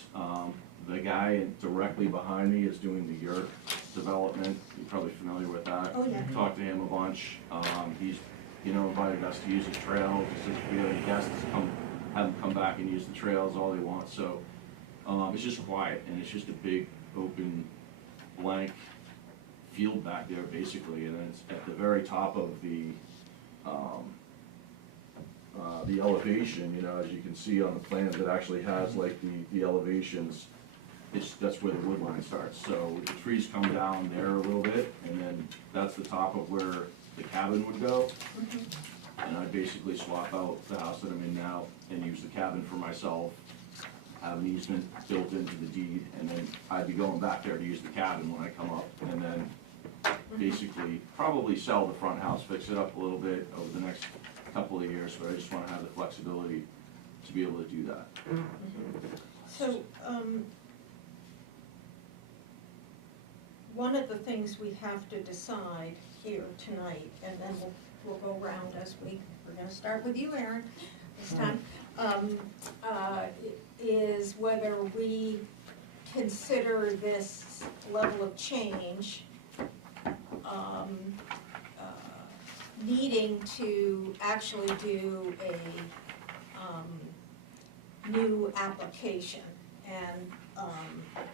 The guy directly behind me is doing the yurt development, you're probably familiar with that. Oh, yeah. Talked to him a bunch, he's, you know, invited us to use his trail, just as if we had any guests have them come back and use the trails all they want, so. It's just quiet, and it's just a big, open, blank field back there, basically, and it's at the very top of the elevation, you know, as you can see on the plans, it actually has like the elevations, that's where the wood line starts, so the trees come down there a little bit, and then that's the top of where the cabin would go. And I basically swap out the house that I'm in now and use the cabin for myself, have an easement built into the deed, and then I'd be going back there to use the cabin when I come up, and then basically probably sell the front house, fix it up a little bit over the next couple of years, but I just wanna have the flexibility to be able to do that. So, one of the things we have to decide here tonight, and then we'll go around as we're gonna start with you, Aaron, this time, is whether we consider this level of change, needing to actually do a, new application. And,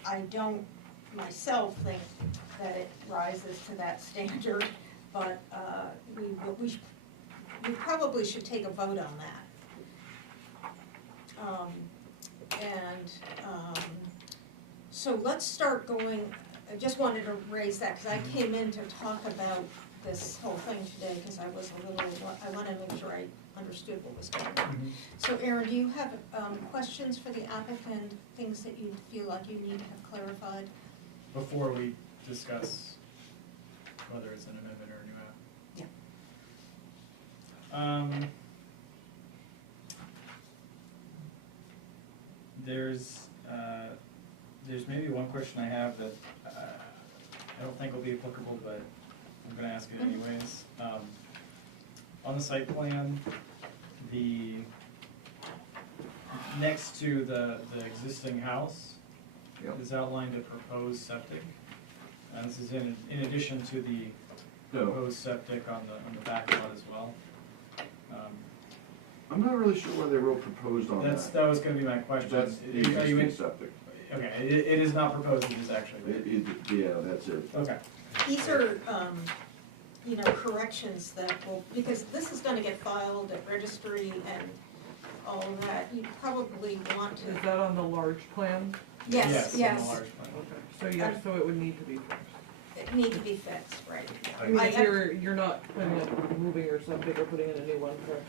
I don't myself think that it rises to that standard, but, we probably should take a vote on that. So let's start going, I just wanted to raise that, because I came in to talk about this whole thing today, because I wanted to make sure I understood what was going on. So Aaron, do you have questions for the applicant, things that you feel like you need to have clarified? Before we discuss whether it's an amendment or a new app. Yeah. There's maybe one question I have that I don't think will be applicable, but I'm gonna ask it anyways. On the site plan, next to the existing house Yep. is outlined a proposed septic. And this is in addition to the No. proposed septic on the back lot as well. I'm not really sure why they wrote proposed on that. That was gonna be my question. That's the Are you existing septic. Okay, it is not proposed, it is actually. Yeah, that's it. Okay. These are, corrections that will, because this is gonna get filed at registry and all of that, you probably want to. Is that on the large plan? Yes, on the yes, large plan. Okay, so yes, so it would need to be fixed. it need to be fixed, right. I mean, if I- you're not planning on moving or something or putting in a new one, correct?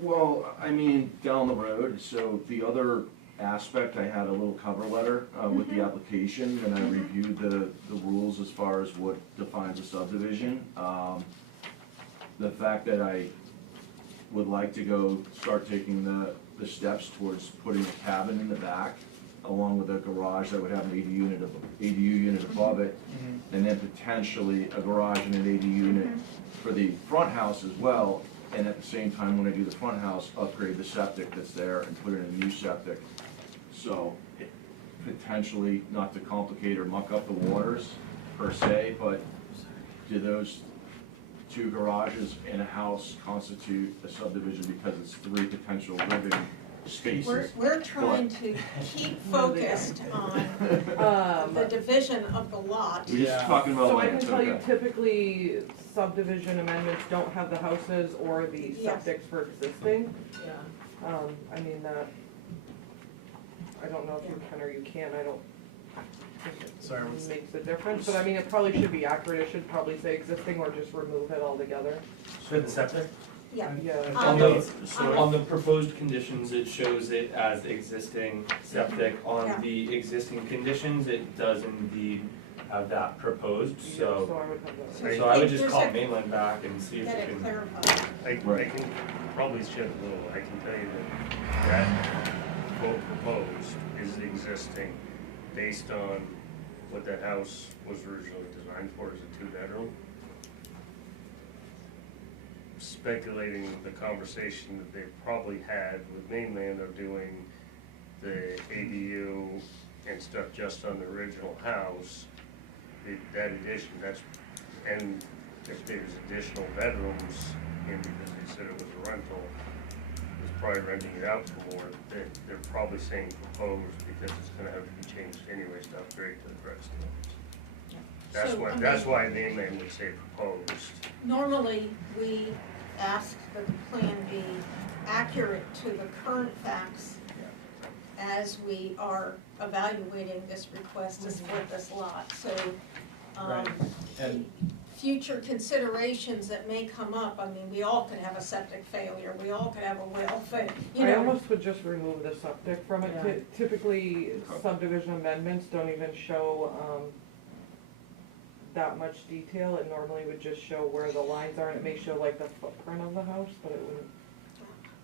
Well, I mean, down the road, so the other aspect, I had a little cover letter with the application, and I reviewed the rules as far as what defines a subdivision. The fact that I would like to start taking the steps towards putting a cabin in the back, along with a garage that would have an ADU unit above it, and then potentially a garage and an ADU unit for the front house as well, and at the same time, when I do the front house, upgrade the septic that's there and put in a new septic. So, potentially, not to complicate or muck up the waters per se, but do those two garages in a house constitute a subdivision because it's 3 potential living spaces? We're trying to keep focused on the division of the lot. We're just talking about So I land, can tell you okay. typically subdivision amendments don't have the houses or the Yes. septics for existing. Yeah. I mean that, I don't know if you can or you can't, I don't think Sorry, what's- it makes a difference, but I mean, it probably should be accurate, it should probably say existing or just remove it altogether. For the septic? Yeah, Yeah. On the proposed conditions, it shows it as existing septic. Yeah. On the existing conditions, it does indeed have that proposed, So so. I would have that. So I would just There's call a- mainland back and see if get we it can. clarified. I can probably shed a little, I can tell you that quote proposed is existing based on what that house was originally designed for as a 2-bedroom. Speculating the conversation that they probably had with mainland of doing the ADU and stuff just on the original house, that addition, and if there's additional bedrooms in, because they said it was a rental, was probably renting it out for more, they're probably saying proposed because it's gonna have to be changed anyways to upgrade to the correct standards. So, I mean- That's why mainland would say proposed. Normally, we ask that the plan be accurate to the current facts as we are evaluating this request to split this lot, so, Right. And- future considerations that may come up, I mean, we all could have a septic failure, we all could have a well failure, you I know. almost would just remove the septic from it. Yeah. Typically, subdivision amendments don't even show, that much detail. It normally would just show where the lines are, and it may show like the footprint of the house, but it wouldn't.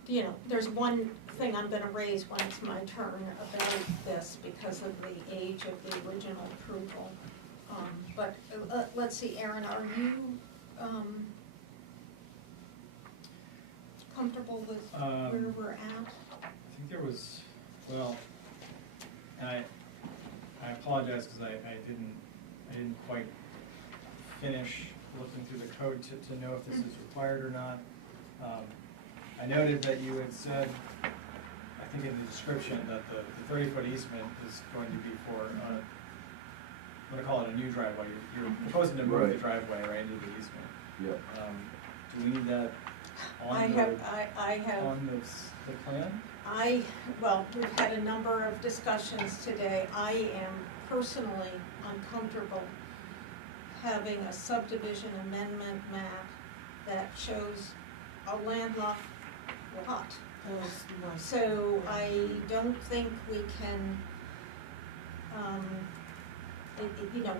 You know, there's one thing I'm gonna raise when it's my turn about this because of the age of the original approval. But let's see, Aaron, are you comfortable with where we're at? I think there was, well, and I apologize because I didn't quite finish looking through the code to know if this is required or not. I noted that you had said, I think in the description, that the 30-foot easement is going to be for, I'm gonna call it a new driveway. You're proposing to move the Right. driveway right into the easement. Yep. Do we need that I on have, the plan? well, we've had a number of discussions today. I am personally uncomfortable having a subdivision amendment map that shows a landlocked lot. So I don't think we can, you know,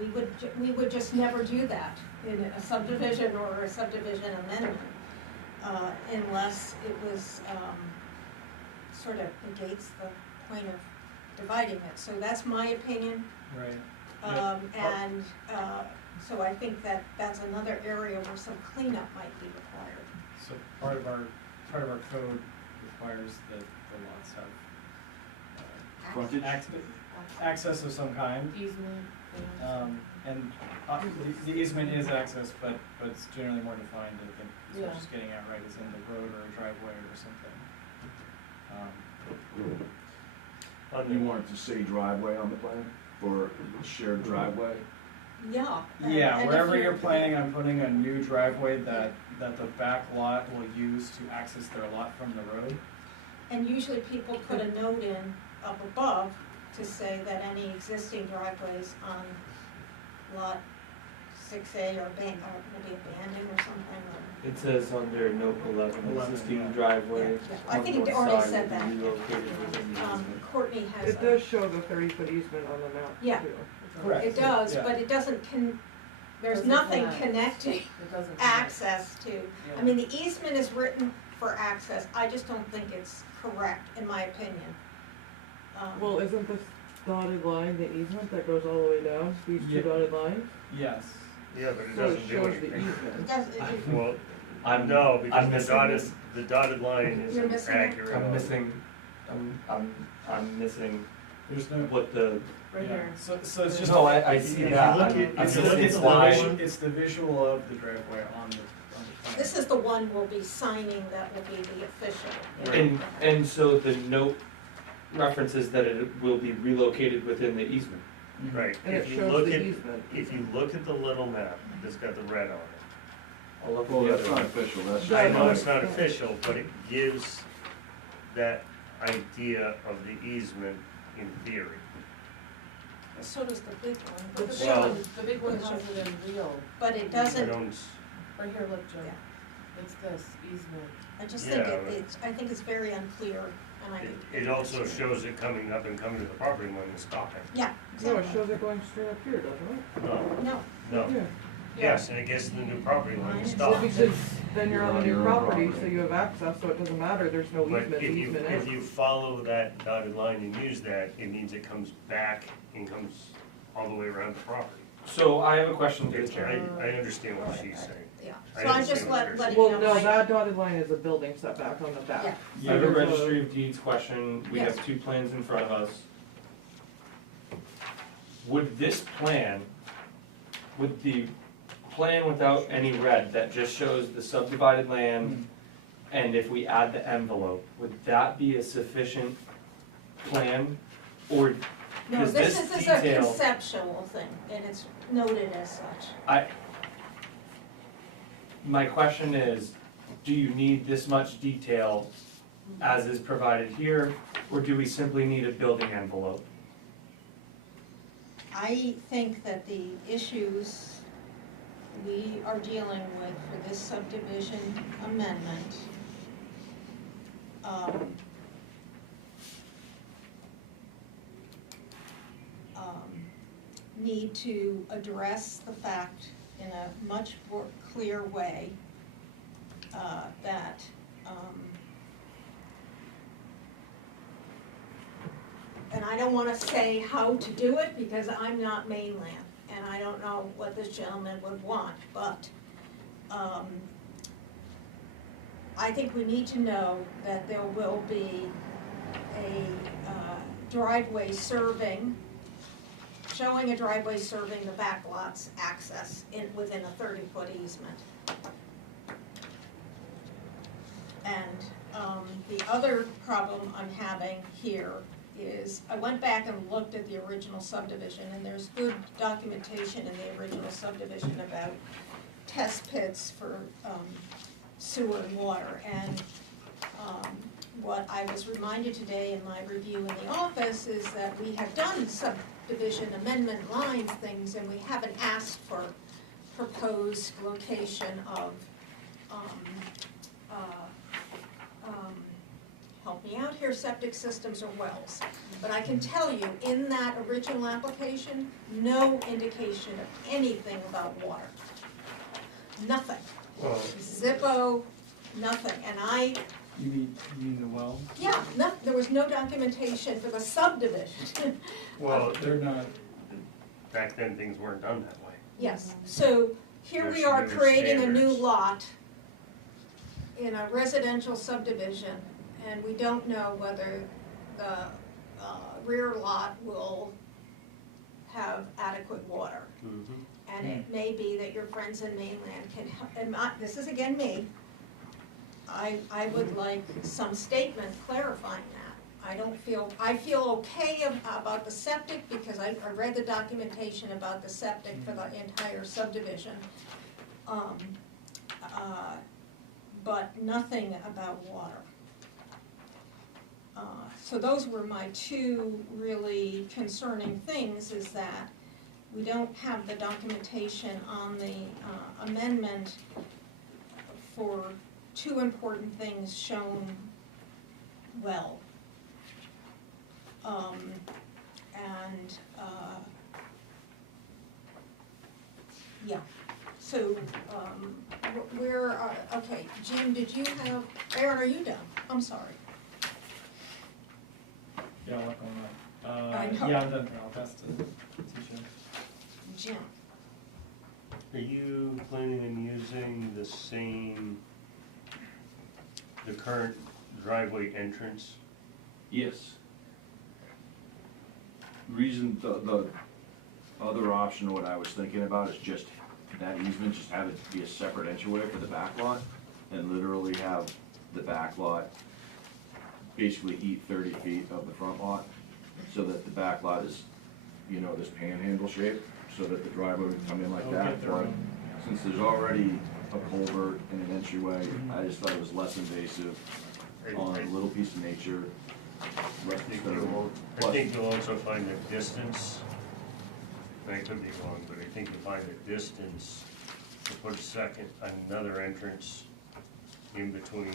we would just never do that in a subdivision or a subdivision amendment, unless it was, sort of negates the point of dividing it. So that's my opinion. Right. And so I think that that's another area where some cleanup might be required. So part of our code requires that the lots have Frontage? access of some kind. Easement, And the easement is access, but it's generally more defined, I think, is what Yeah. she's getting at, right, is in the road or a driveway or something. You wanted to say driveway on the plan, for shared driveway? Yeah. Yeah, and if wherever you're planning on putting a new driveway that the back lot will use to access their lot from the road. And usually people put a note in up above to say that any existing driveways on lot 6A are maybe abandoned or something, or. It says under note 11, existing driveway. Yeah, I think on it north already side said will be that. relocated within the easement. Courtney has It does show the 30-foot easement on the map, Yeah. too. Correct. It does, Yeah. but it doesn't there's Doesn't nothing connect. connecting it doesn't. access to. I mean, the easement is written for access, I just don't think it's correct, in my opinion. Well, isn't this dotted line the easement that goes all the way down, these two Yeah. dotted lines? Yes. Yeah, but it So it doesn't do shows the anything. easement. Well, I'm no, I'm because missing this. the dotted line You're isn't missing it? accurate. I'm on- missing, I'm missing There's no. what the, Right Yeah. here. So it's just. no, I see If you that. look I'm- at- I'm if you look missing at the slide. It's the visual of the driveway on the plan. This is the one we'll be signing that will be the official. And so the note references that it will be relocated within the easement. Right, And it if you shows look the at, easement. if you look at the little map that's got the red on it, I'll look at Well, the that's other not one. official, that's I just. know it's not official, but it gives that idea of the easement in theory. So does the big one, But but the the big Well- one, the big one has it in real. but it I doesn't, don't, Right here, look, Joe. Yeah. It's this easement. I just think Yeah, but- I think it's very unclear, and I. it also shows it coming up and coming to the property line and stopping. Yeah, No, it exactly. shows it going straight up here, doesn't it? No, No, no, yes, and it gets to the new property line and Mine is Well, stops. because then you're on the new You're on your own property, so property. you have access, so it doesn't matter, there's no But easement, the easement if is. you follow that dotted line and use that, it means it comes back and comes all the way around the property. So I have a question to the I, chair. I understand what she's saying. yeah, I so I'm just understand what you're letting you Well, know. no, my- that dotted line is a building setback on the Yeah. back. I have a There's registry of deeds question, we Yes. have two plans in front of us. Would this plan, would the plan without any red that just shows the subdivided land, and if we add the envelope, would that be a sufficient plan? Or, No, because this this is a detail, conceptual thing, and it's noted as such. my question is, do you need this much detail as is provided here, or do we simply need a building envelope? I think that the issues we are dealing with for this subdivision amendment, need to address the fact in a much more clear way that and I don't wanna say how to do it because I'm not mainland and I don't know what this gentleman would want, but I think we need to know that there will be a driveway serving, showing a driveway serving the back lot's access within a 30-foot easement. And the other problem I'm having here is, I went back and looked at the original subdivision, and there's good documentation in the original subdivision about test pits for sewer and water. And what I was reminded today in my review in the office is that we have done subdivision amendment lines things, and we haven't asked for proposed location of help me out here, septic systems or wells. But I can tell you, in that original application, no indication of anything about water. Nothing. Well, Zippo, nothing. And You mean the well? yeah, there was no documentation for the subdivision. well, They're not, back then, things weren't done that way. Yes, so here we are There's creating a new standards. lot in a residential subdivision, and we don't know whether the rear lot will have adequate water. Mm-hmm. And it may be that your friends in mainland can help, and this is again me, I would like some statement clarifying that. I feel okay about the septic because I read the documentation about the septic for the entire subdivision. But nothing about water. So those were my two really concerning things, is that we don't have the documentation on the amendment for two important things shown well. Yeah, so, okay, Jim, did you have, Aaron, are you done? I'm sorry. yeah, what going on? I know. Yeah, I'm done, I'll pass to teacher. Jim, Are you planning on using the current driveway entrance? Yes. Reason, the other option, what I was thinking about is just that easement, just have it be a separate entryway for the back lot, and literally have the back lot basically eat 30 feet of the front lot, so that the back lot is, you know, this panhandle shape, so that the driveway would come in like They'll that. get their But own, since there's already a culvert and an entryway, I just thought it was less invasive on a little piece of nature. I think you'll also find the distance, and I could be wrong, but I think you'll find the distance to put another entrance in between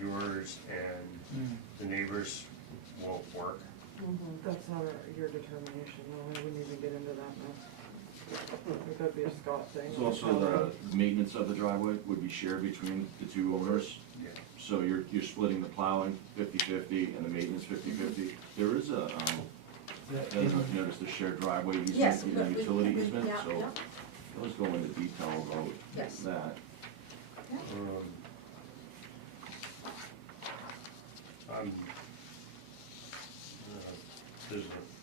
yours and the neighbors won't work. That's not your determination, though, I wouldn't even get into that mess. I think that'd be a Scott thing. It's also the maintenance of the driveway would be shared between the two owners. Yeah. So you're splitting the plowing 50-50 and the maintenance 50-50. There is a, I don't know if you noticed the shared driveway yes, easement, but and utility easement, yeah, so let's go into detail about yes. that.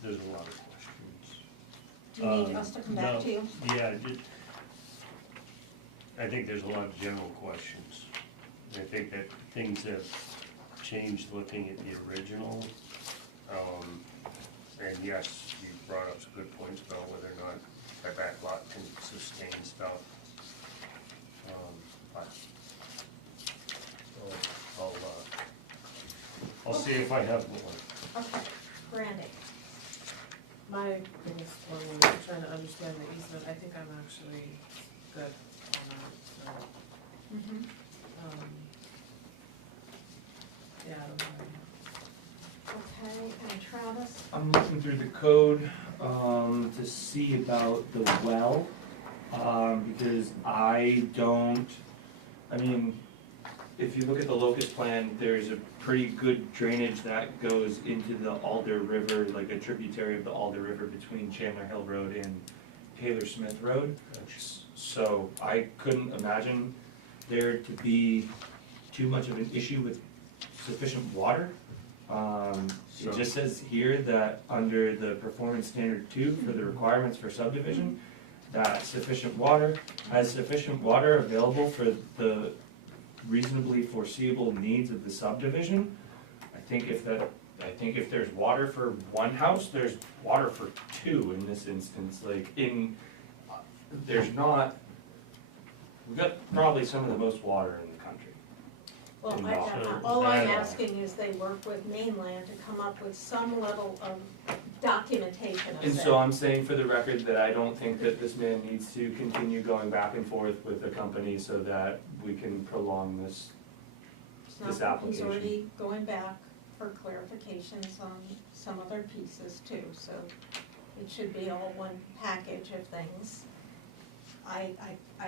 There's a lot of questions. Do you need us to come back to you? Yeah, I think there's a lot of general questions. I think that things have changed looking at the original. And yes, you brought up some good points about whether or not that back lot can sustain stuff. I'll see if I have more. Okay, Brandy. My biggest one was trying to understand the easement, I think I'm actually good on that, so, Mm-hmm. yeah, I don't know. Okay, and Travis? I'm looking through the code, to see about the well, because I mean, if you look at the locust plan, there's a pretty good drainage that goes into the Alder River, like a tributary of the Alder River between Chandler Hill Road and Taylor Smith Road. So I couldn't imagine there to be too much of an issue with sufficient water. It just says here that under the performance standard 2 for the requirements for subdivision, that sufficient water available for the reasonably foreseeable needs of the subdivision. I think if there's water for one house, there's water for two in this instance, we've got probably some of the most water in the country. Well, all I'm asking is they work with mainland to come up with some level of documentation of that. And so I'm saying for the record that I don't think that this man needs to continue going back and forth with the company so that we can prolong this He's application. already going back for clarifications on some other pieces too, so it should be all one package of things. I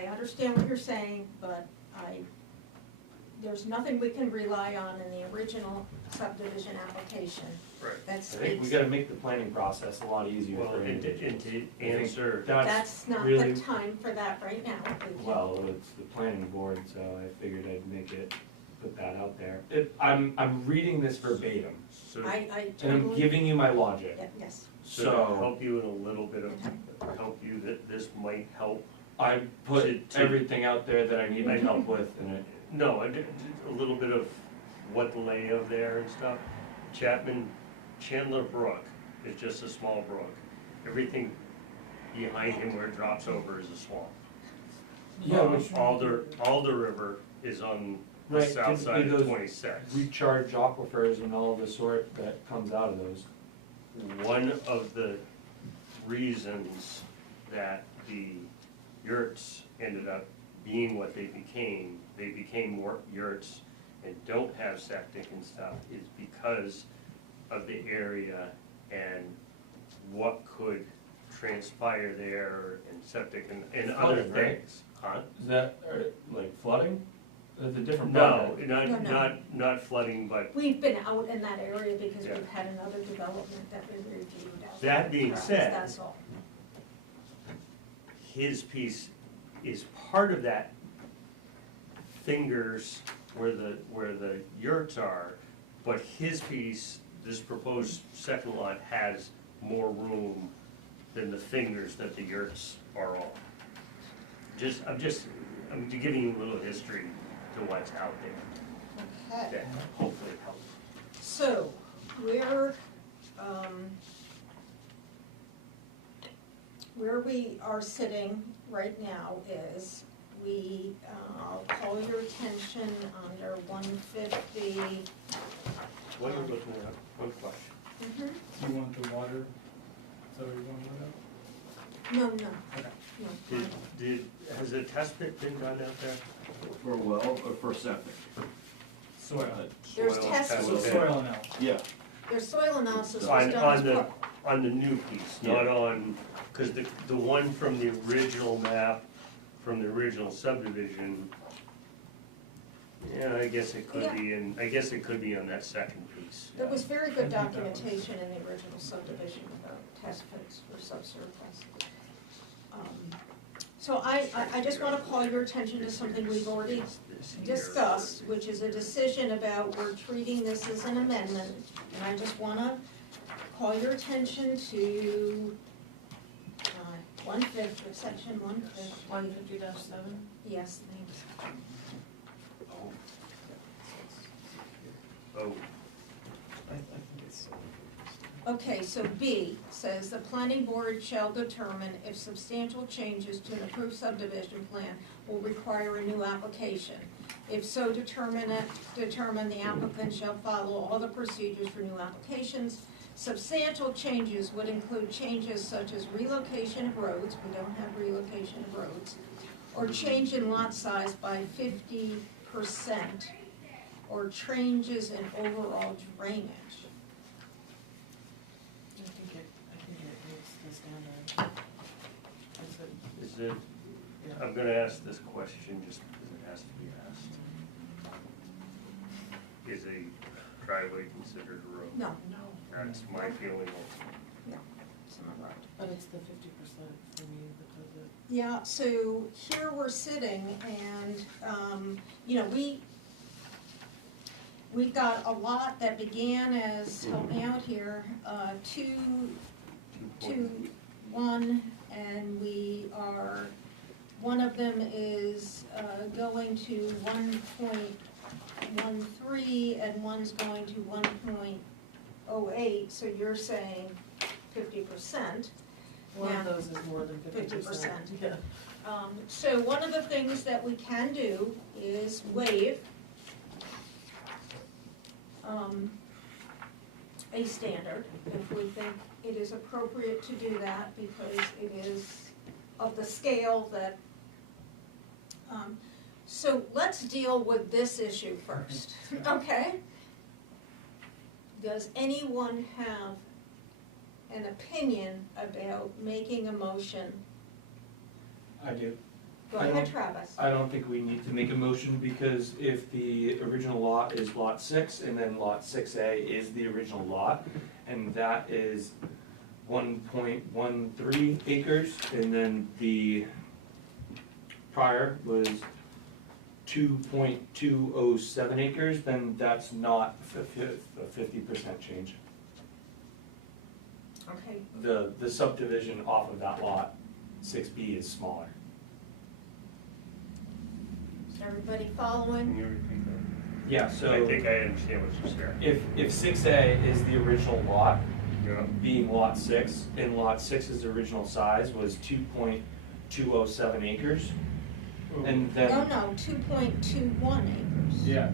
understand what you're saying, but there's nothing we can rely on in the original subdivision application Right. that I think we speaks. gotta make the planning process a lot easier Well, for and individuals. to answer, That's not really, the time for that right now. We can- well, it's the planning board, so I figured I'd put that out there. I'm reading this verbatim, so, I and I'm totally, giving you my logic. yeah, yes. so to help you in a little bit of, help you, that this might help. I put To- everything out there that I need my help with, and it, No, a little bit of what the lay of there and stuff. Chandler Brook is just a small brook. Everything behind him where it drops over is a swamp. yeah, which Alder River is on the Right, south typically side of those 26. recharge aquifers and all the sort that comes out of those. One of the reasons that the yurts ended up being what they became more yurts and don't have septic and stuff, is because of the area and what could transpire there and septic and other Flooding, right? things. Huh? Is that, like flooding? That's a different No, project. No. not flooding, but We've been out in that area because Yeah. we've had another development that we reviewed out. That being for us, said- That's all. his piece is part of that fingers where the yurts are, but his piece, this proposed second lot, has more room than the fingers that the yurts are on. I'm giving you a little history to what's out there, Okay, that hopefully helps. so where we are sitting right now is I'll call your attention under 150. What are you looking at? One question. Mhm. You want the water, is that what you want to know? No, Okay. no. Has a test pit been done out there? For a well or for septic? Soil. There's Soil test test So pit. soil now. Yeah, Their soil analysis was On, done on as the, part. on the new piece, not on, because the one from the original map, from the original subdivision, yeah, I guess it could be on that second piece. There was very good documentation in the original subdivision about test pits for subsurface. So I just want to call your attention to something we've already discussed, which is a decision about we're treating this as an amendment. And I just want to call your attention to 150, section 150. 150-7? Yes, thanks. Oh, I think it's. Okay, so B says the planning board shall determine if substantial changes to an approved subdivision plan will require a new application. If so determined, the applicant shall follow all the procedures for new applications. Substantial changes would include changes such as relocation of roads, we don't have relocation of roads, or change in lot size by 50%, or changes in overall drainage. Is it, Yeah. I'm gonna ask this question just because it has to be asked. Is a driveway considered a road? No, That's my feeling also. it's not right. But it's the 50% for me because it. Yeah, so here we're sitting and, you know, we've got a lot that began as, help me out here, 2.1, and we are, one of them is going to 1.13 and one's going to 1.08, so you're saying 50%. One Yeah. of those is more than 50%. 50%. Yeah. So one of the things that we can do is waive a standard, if we think it is appropriate to do that, because it is of the scale that, so let's deal with this issue first, okay? Does anyone have an opinion about making a motion? I do. Go I ahead, don't- Travis. I don't think we need to make a motion, because if the original lot is lot 6, and then lot 6A is the original lot, and that is 1.13 acres, and then the prior was 2.207 acres, then that's not a 50% change. Okay, The subdivision off of that lot, 6B, is smaller. is everybody Can following? you repeat that? Yeah, so I think I understand what you're saying. if 6A is the original lot, Yeah. being lot 6, and lot 6's original size was 2.207 acres, and then No, 2.21 acres. Yeah.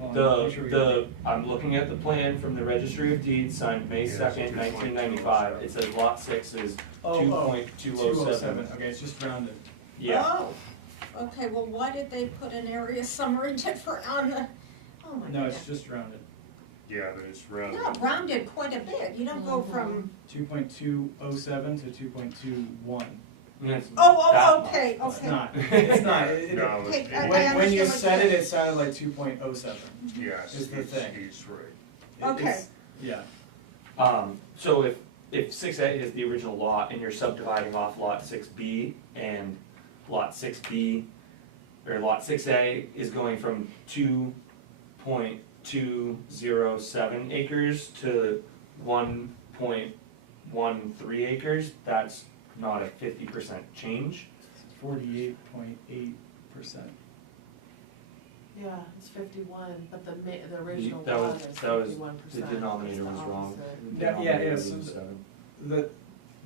Hold on, make sure we- I'm looking at the plan from the Registry of Deeds signed May Yeah, 2nd, 1995, it says lot 6 is 2.207. Okay, it's just rounded. Yeah, Oh, okay, well, why did they put an area summary different on the, oh my No, goodness. it's just rounded. Yeah, but it's rounded. No, rounded quite a bit, you don't go from, 2.207 to 2.21. and it's oh, that okay, much. It's okay. not, it's not. No, Okay, it- I When you understand what said you're it, it sounded like 2.07. yes, is the thing. he's right. Okay. It's- Yeah. So if 6A is the original lot and you're subdividing off lot 6B, and lot 6B, or lot 6A is going from 2.207 acres to 1.13 acres, that's not a 50% change. 48.8%. Yeah, it's 51, but the original That lot was- is that was- 51%. The denominator It's was the wrong. opposite. The Yeah, denominator so was 7.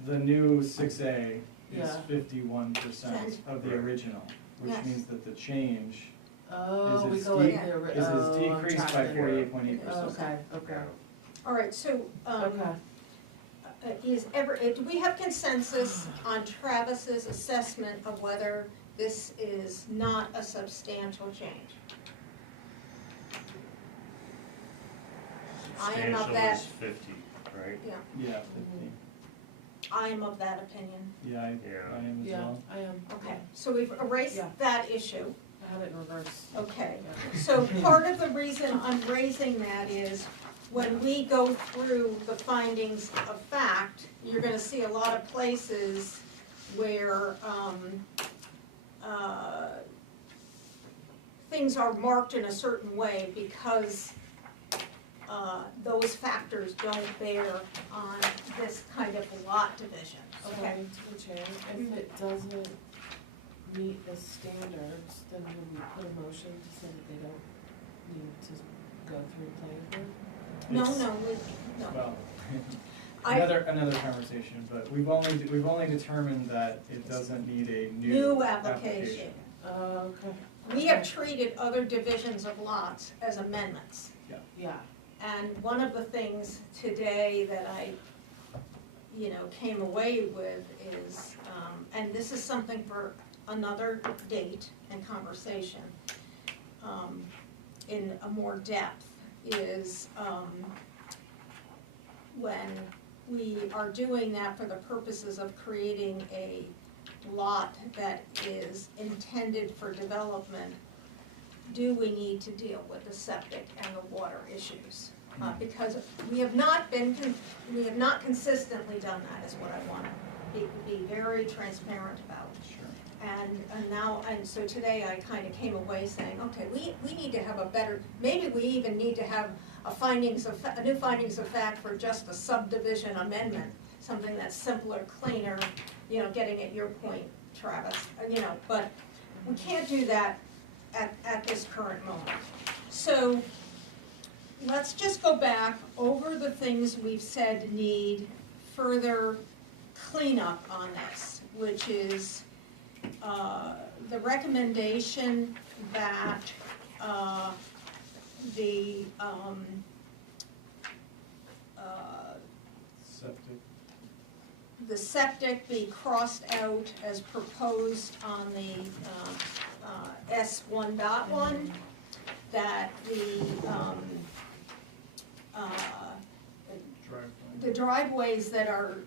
The new 6A is Yeah. 51% of the original, which Yes. means that the change Oh, we is go de- with the, is oh, I'm decreased by tracking. 48.8%. Okay, okay, All right, so, okay. do we have consensus on Travis's assessment of whether this is not a substantial change? I am of Substantial that- is 50, right? Yeah, Yeah, 50. I am of that opinion. Yeah, I Yeah. am as Yeah, well. I am. Okay, so we've erased Yeah. that issue. I had it in reverse. Okay, Yeah. so part of the reason I'm raising that is when we go through the findings of fact, you're gonna see a lot of places where, things are marked in a certain way because, those factors don't bear on this kind of lot division, okay? Sorry to the chair, if it doesn't meet the standards, then would we put a motion to say that they don't need to go through planning board? No, It's- no, no. Well, I- another conversation, but we've only determined that it doesn't need a New application. Okay. We have treated other divisions of lots as amendments. Yeah, And one of the things today that I, came away with is, and this is something for another date and conversation, in a more depth, is, when we are doing that for the purposes of creating a lot that is intended for development, do we need to deal with the septic and the water issues? Because we have not consistently done that, is what I want to be very transparent about. Sure. And so today I kind of came away saying, okay, we need to have a better, maybe we even need to have a new findings of fact for just a subdivision amendment, something that's simpler, cleaner, getting at your point, Travis, but we can't do that at this current moment. So let's just go back over the things we've said need further cleanup on this, which is the recommendation that the septic be crossed out as proposed on the S1.1, that the driveways that are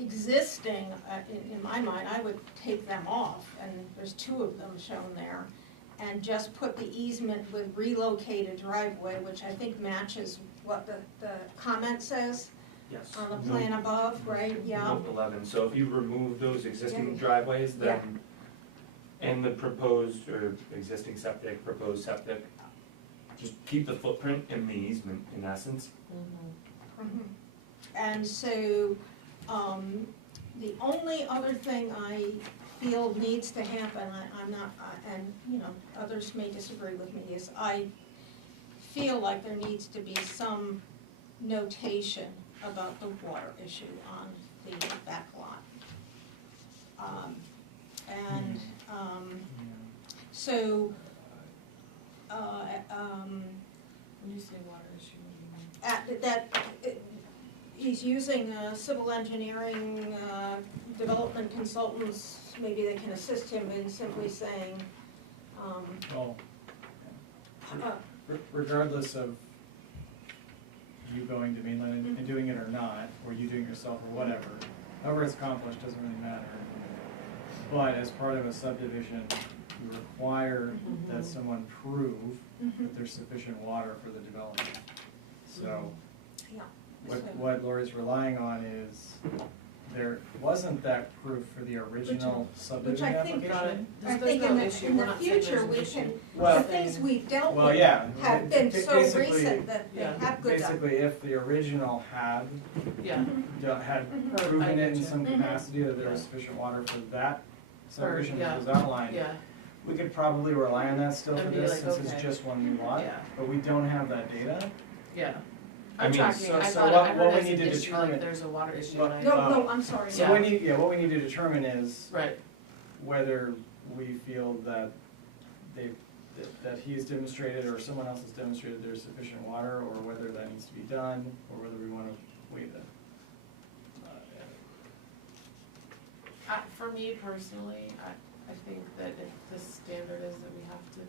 existing, in my mind, I would take them off, and there's 2 of them shown there, and just put the easement with relocated driveway, which I think matches what the comment says. Yes. On the plan above, right, yeah. Note 11, so if you remove those existing Yeah. driveways, then, and the proposed or existing septic, proposed septic, just keep the footprint in the easement, in essence. Mhm. And so, the only other thing I feel needs to happen, I'm not, and, others may disagree with me, is I feel like there needs to be some notation about the water issue on the back lot. So, When you say water issue, what do you mean? he's using civil engineering development consultants, maybe they can assist him in simply saying, Well, regardless of you going to mainland and doing it or not, or you doing it yourself or whatever, however it's accomplished doesn't really matter. But as part of a subdivision, you require that someone prove that there's sufficient water for the development. So yeah. what Lori's relying on is, there wasn't that proof for the original Which subdivision I think, application. I There's think no in the, issue. in We're the not saying there's future, an we issue. can, Well- the things we've dealt Well, with yeah. have been so Basically- recent that they Yeah. have good. Basically, if the original had Yeah, had I proven it in get some you. capacity that there was Yeah. sufficient water for that subdivision yeah. that was outlined, yeah, we could probably rely on that still for And be this, like, since it's okay. just one new lot, Yeah. but we don't have that data. yeah. I I'm mean, tracking, so- I so thought, what- I what heard we as need an to issue, determine- like there's a water issue, But- and I, No, I'm sorry. So Yeah. what we need to determine is right, whether we feel that that he's demonstrated or someone else has demonstrated there's sufficient water, or whether that needs to be done, or whether we wanna wait it. for me personally, I think that if the standard is that we have to,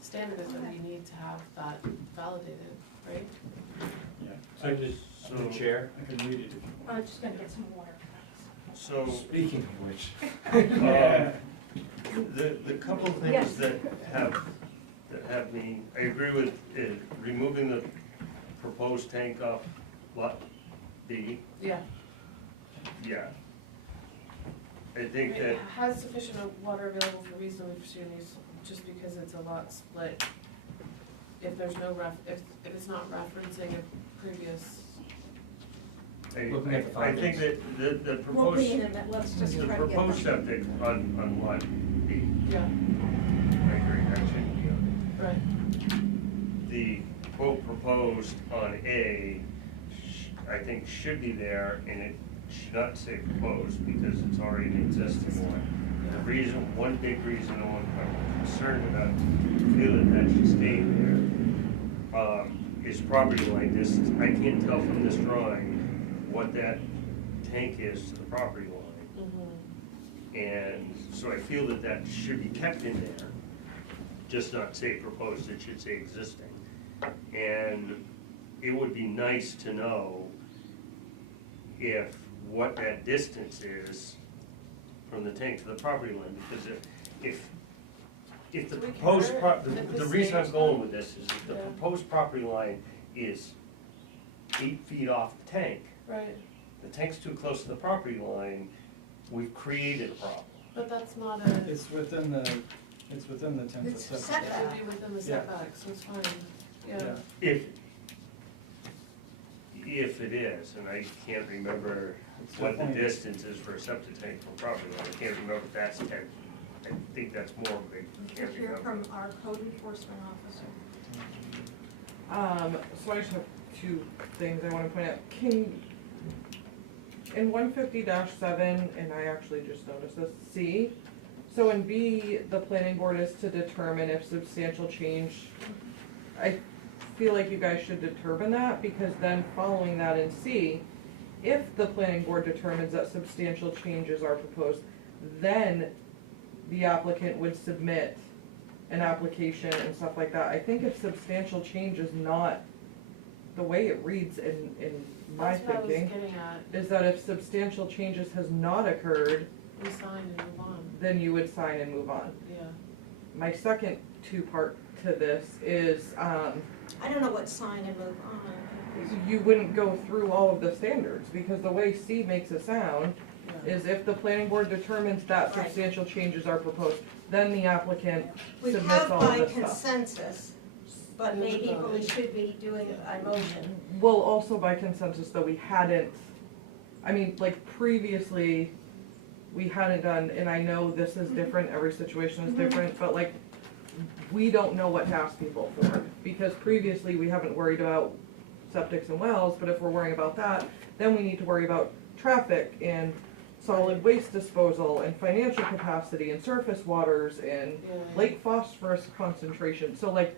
standard is that we need to have that validated, right? Yeah, So just, So- the chair, I can read it if you want. I'm just gonna get some water. So, speaking of which, the couple Yes. things that have me, I agree with removing the proposed tank off lot B, Yeah. yeah. I think that, It has sufficient water available for reasonably pursuing use, just because it's a lot split. If there's no if it's not referencing a previous, Looking at the I think findings. that the We'll be in proposed, a minute, let's just the try to get proposed them. septic on lot B, yeah, I agree, that shouldn't be on there. right, The quote proposed on A, I think should be there, and it should not say proposed, because it's already an existing one. The reason, one big reason I'm concerned about, feel that that should stay there, is property line distance. I can't tell from this drawing what that tank is to the property line. And so I feel that that should be kept in there, just not say proposed, it should say existing. And it would be nice to know if what that distance is from the tank to the property line, because if the We proposed, care pro- if the it reason I'm stays going on. with this is if the Yeah. proposed property line is 8 feet off the tank, Right, the tank's too close to the property line, we've created a problem. but that's not a, it It's within the 10-foot It's setback. setback. would be within the Yeah. setback, so it's fine, yeah. Yeah. If it is, and I can't remember It's what the definitely- distance is for a septic tank from property line, I can't remember if that's 10 feet. I think that's more, but I We can't could hear remember. from our code enforcement officer. So I just have two things I wanna point out. In 150-7, and I actually just noticed this, C, so in B, the planning board is to determine if substantial change, I feel like you guys should determine that, because then following that in C, if the planning board determines that substantial changes are proposed, then the applicant would submit an application and stuff like that. I think if substantial change is not, the way it reads in my That's what I was thinking, getting at, is that if substantial changes has not occurred, we sign and move on, then you would sign and move on. yeah. My second two-part to this is, I don't know what sign and move on. you wouldn't go through all of the standards, because the way C makes it sound Yeah. is if the planning board determines that Right. substantial changes are proposed, then the applicant We submits have all by of this stuff. consensus, but maybe we should be doing it by motion. Well, also by consensus, though, we hadn't, I mean, like previously, we hadn't done, and I know this is different, every situation is Mhm. different, but like, we don't know what to ask people for, because previously, we haven't worried about septics and wells, but if we're worrying about that, then we need to worry about traffic and solid waste disposal and financial capacity and surface waters and Yeah. lake phosphorus concentration, so like,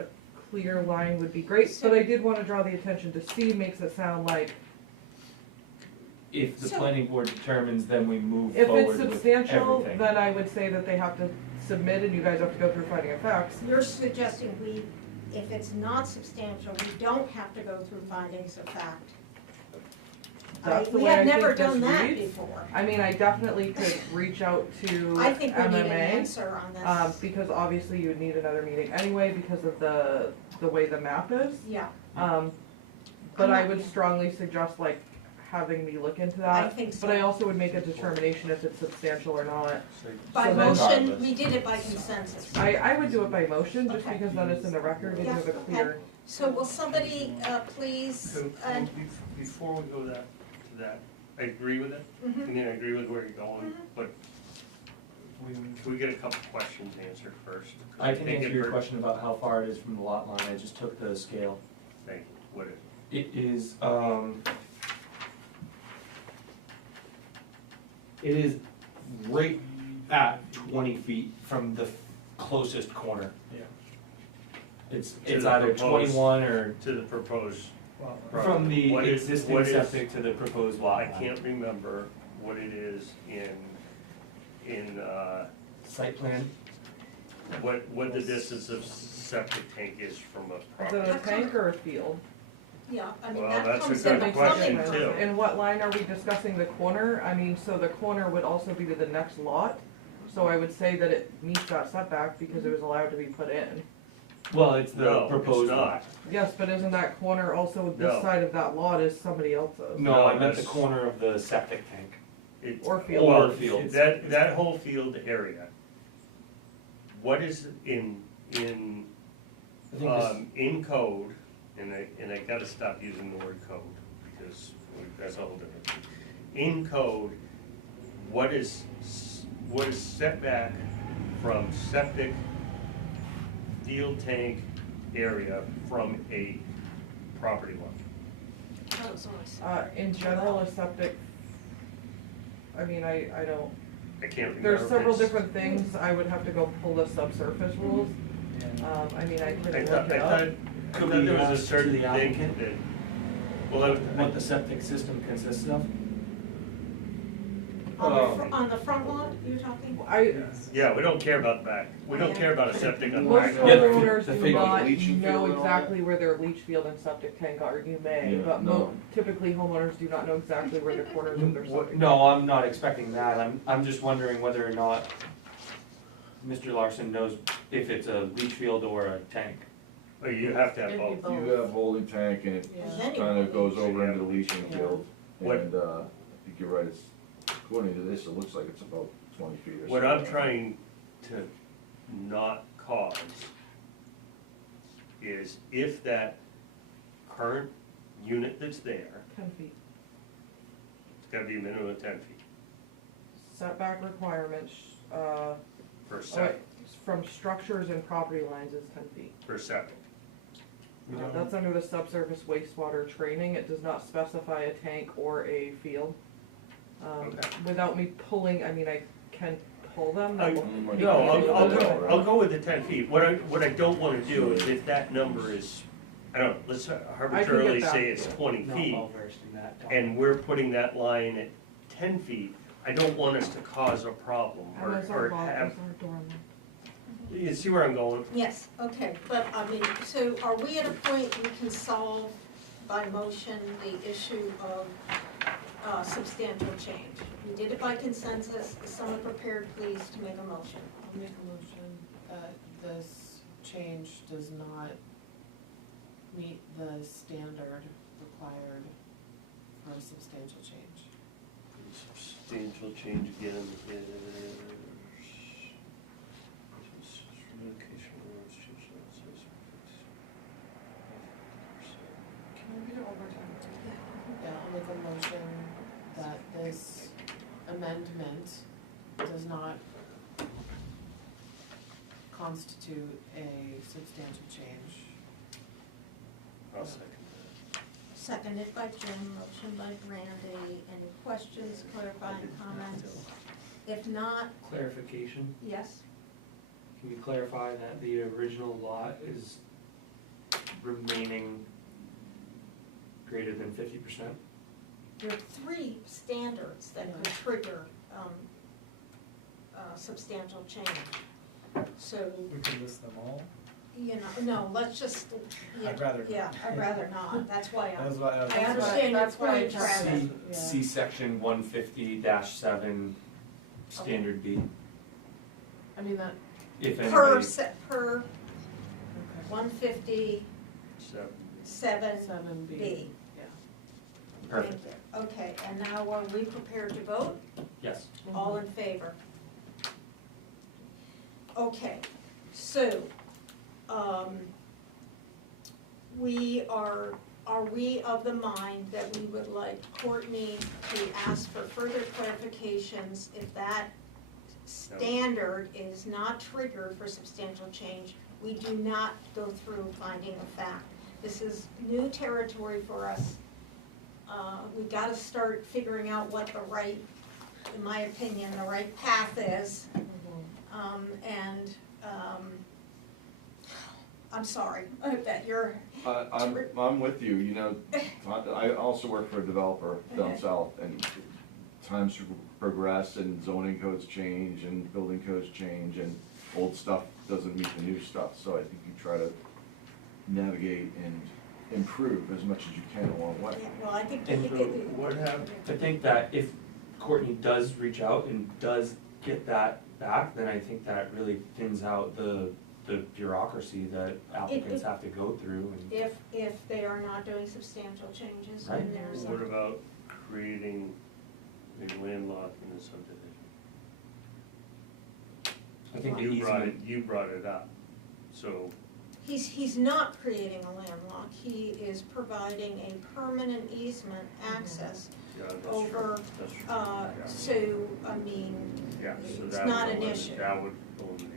a clear line would be great, but I did wanna draw the attention to C makes it sound like, If the So- planning board determines, then we move if forward it's with substantial, everything. then I would say that they have to submit and you guys have to go through finding of facts. You're suggesting if it's not substantial, we don't have to go through findings of fact. That's the We way have I never think this done that reads. before. I mean, I definitely could reach out to I think we need an MMA, answer on this. because obviously you would need another meeting anyway because of the way the map is. Yeah, But I I'm would not- strongly suggest like having me look into I that. think so. But I also would make a determination if it's substantial or not. By so then- motion, Regardless. we did it by consensus. I would do it by motion, just Okay. because then it's in the record and you Yeah, have a okay. clear. So will somebody, please, So, before we go to that, I agree with it, mhm. I mean, I agree with where you're going, Mhm. but can we get a couple questions answered first? I can think answer it your hurt- question about how far it is from the lot line, I just took the scale. Thank you, what is It is, it is right at 20 feet from the closest corner. Yeah. It's To the either proposed- 21 or to the proposed? Well, from the What is- existing what is- septic to the proposed lot I line. can't remember what it is in, Site plan, what the distance of septic tank is from a Is property. it a tank or a field? Yeah, I mean, Well, that that's a comes good in the question, plumbing too. permit. And what line are we discussing the corner? I mean, so the corner would also be to the next lot. So I would say that it meets that setback because it was allowed to be put in. well, it's the No, proposed it's lot. not. Yes, but isn't that corner also, this No. side of that lot is somebody else's? No, No, I meant the that's- corner of the septic tank. It- Or field. Or field. That whole field area, what is in I think this, in code, and I gotta stop using the word code, because that's a whole different thing. In code, what is setback from septic field tank area from a property line? That was only In general, a septic, I mean, I don't, I can't remember. there's if several it's- different things. I would have to go pull the subsurface rules. yeah. I mean, I can I look thought, it I up. thought Could there we was a ask certain the thing applicant? that, well, what the septic system consists of? On the front lot, you're talking? Yeah, we don't care about the back. We don't care about a septic on the Most back. homeowners the do thing- not leaching know field and all exactly where their leach field and septic tank are, you may, Yeah, but no. typically homeowners do not know exactly where the corners of their septic. No, I'm not expecting that, I'm just wondering whether or not Mr. Larson knows if it's a leach field or a tank. But you have to have It'd be both. You have holding tank and it Yeah. kinda goes over into the leaching Yeah. field. What- And, I think you're right, it's, according to this, it looks like it's about 20 feet or something. What I'm trying to not cause is if that current unit that's there, 10 feet. it's gotta be a minimum of 10 feet Setback requirements, for septic, from structures and property lines is 10 feet. for septic. That's under the subsurface wastewater training, it does not specify a tank or a field. Okay. Without me pulling, I mean, I can pull them. I- Mm, No, I'll Yeah, go, right. I'll go with the 10 feet. What I don't wanna do is if that number is, I don't know, let's arbitrarily back say to it's you. 20 Not feet, well versed in that. and we're putting that line at 10 feet, I don't want us to cause a problem And those are or have, those are dormers. you see where I'm going? Yes, okay, but I mean, so are we at a point we can solve by motion the issue of substantial change? We did it by consensus, is someone prepared, please, to make a motion? I'll make a motion that this change does not meet the standard required for a substantial change. Substantial change again is. Can you read it one more time? Yeah, I'll make a motion that this amendment does not constitute a substantial change. I'll second that. Seconded by Jim, motion by Brandy. Any questions, clarifying comments? If not, Clarification, yes? can you clarify that the original lot is remaining greater than 50%? There are three standards that could trigger substantial change. So, We could list them all. you know, no, let's just, yeah, I'd rather not. yeah, I'd rather not, that's why That's I'm, why I was. I understand your That's why I point, tried Travis. to- yeah. See section 150-7, standard B, I mean, that, if Per, anybody. per okay. 157B. Seven. 7B, yeah. Perfect, Okay, and now are we prepared to vote? yes. All in favor? Okay, so, are we of the mind that we would like Courtney to ask for further clarifications if that standard is not triggered for substantial change? We do not go through finding a fact. This is new territory for us. We gotta start figuring out what the right, in my opinion, the right path is. I'm sorry that you're, I'm with you, you know, I also work for a developer down Okay. south, and times progress and zoning codes change and building codes change, and old stuff doesn't meet the new stuff, so I think you try to navigate and improve as much as you can along the way. well, I think. And what happened? I think that if Courtney does reach out and does get that back, then I think that really thins out the bureaucracy that applicants have to go through and. If they are not doing substantial changes, Right. and there's What a, about creating a landlock in the subdivision? I think the You brought it up, so, he's not creating a landlock, he is providing a permanent easement access yeah, that's true, over, that's true. so, I mean, Yeah, so it's that not would an eliminate- issue. That would eliminate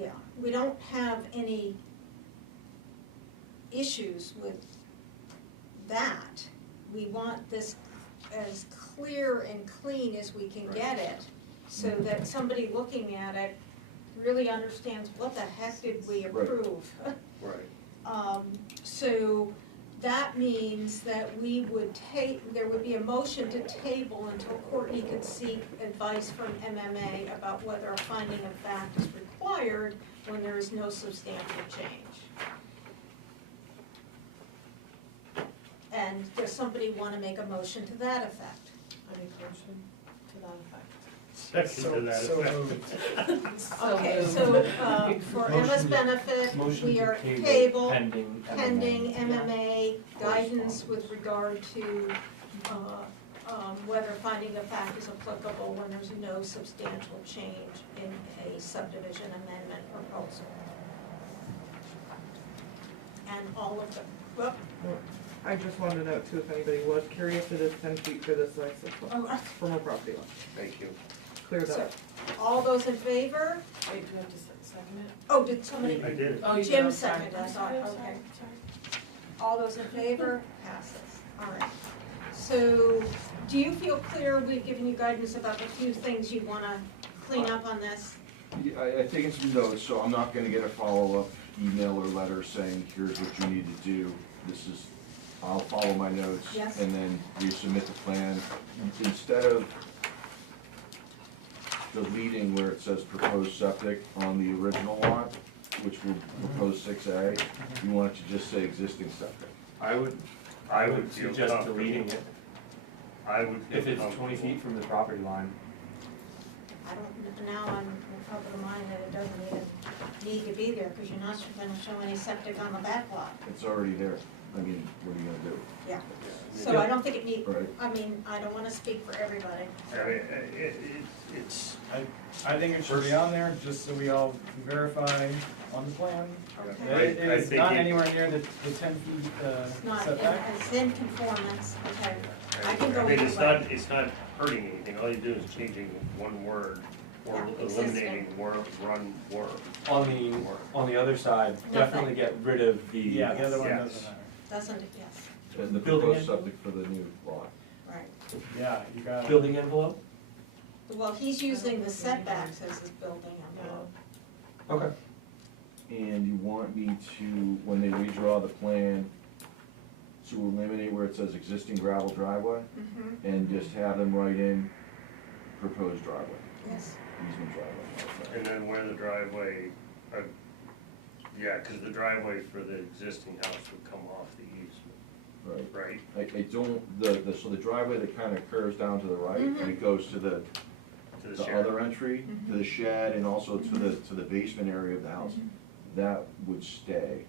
yeah, we don't have any issues with that. We want this as clear and clean as we can get it, so that somebody looking at it really understands what the heck did we Right. approve? that. Right. So that means that we would there would be a motion to table until Courtney could seek advice from MMA about whether a finding of fact is required when there is no substantial change. And does somebody want to make a motion to that effect? I make a motion to that effect. Second to that So effect. moved. Okay, so, for Emma's Motion to- benefit, Motion we to are table table pending MMA. pending MMA guidance with regard to, whether finding of fact is applicable when there's no substantial change in a subdivision amendment proposal. And all of them, well, I just wanted to note too, if anybody was curious, it is 10 feet for this size system oh, from a property line. Thank you. Clear that so, up. all those in favor? Wait, do you have to second it? Oh, did somebody? I did. Oh, you Jim did, sorry. seconded, I I'm thought, sorry, I'm okay. sorry, sorry. All those in favor? Passes. All right. So, do you feel clear we've given you guidance about the few things you want to clean up on this? Yeah, I taken some notes, so I'm not gonna get a follow-up email or letter saying, here's what you need to do. This is, I'll follow my notes. Yes. And then resubmit the plan. Instead of deleting where it says proposed septic on the original lot, which will propose 6A, you want it to just say existing septic. I would feel suggest comfortable. deleting it, I would feel if it's 20 comfortable. feet from the property line. I don't, now I'm of the mind that it doesn't even need to be there, because you're not gonna show any septic on the back lot. It's already there. I mean, what are you gonna do? Yeah. So I don't think it need, Right. I mean, I don't wanna speak for everybody. I mean, it's, I think it should be on there, just so we all can verify on the plan. Okay. Right. I It's think not it- anywhere near the 10 feet It's not, setback. it's in conformance, okay. I can go I mean, either way. it's not hurting anything, all you do is changing one word, or Yeah, eliminating word, word. On the other side, definitely get rid of the. Yeah, the other one Yes. doesn't matter. Doesn't it? Yes, And the Building proposed envelope? septic for the new lot. right. Yeah, you got it. Building envelope? Well, he's using the setbacks as his building envelope. Okay. And you want me to, when they redraw the plan, to eliminate where it says existing gravel driveway Mm-hmm, and just have them write in proposed driveway, yes. easement driveway. And then where the driveway, yeah, cause the driveway for the existing house would come off the easement, Right. right? I don't, so the driveway that kind of curves down to the right, and it goes to the To the the shed. other entry, to the shed, and also to the basement area of the house, that would stay,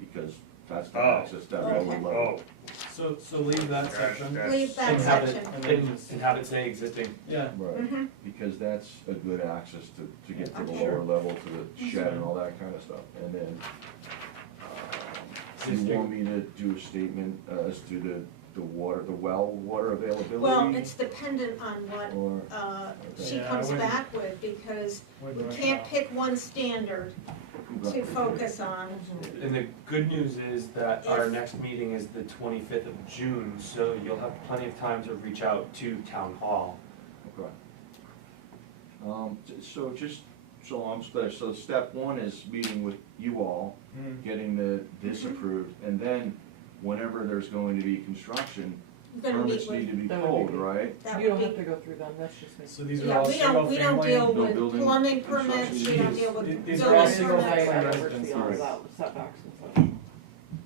because that's the Oh. access that Okay. lower level. Oh, So leave that section. Leave that And have it, section. And then and just- have it say existing. Yeah, Right, Mhm. because that's a good access to get to the Okay. lower level, to the shed and all that kind of stuff. And then, do you want me to do a statement as to the water, the well water availability? Well, it's dependent on what, Or, she Yeah, I comes wouldn't- back with, because we wouldn't rush can't it off. pick one standard to focus on. And the good news is that our If- next meeting is the 25th of June, so you'll have plenty of time to reach out to town hall. okay. So just, so step one is meeting with you all, Hmm. getting this approved, and then whenever there's going to be construction, We're gonna permits meet need to with, be That would pulled, be- right? that You don't would have be, to go through them, that's just me. So these are yeah, all we single don't deal family? No with building, plumbing construction permits, we don't needs. deal with These are building all permits. single family I residents. oversee all Right. that setbacks and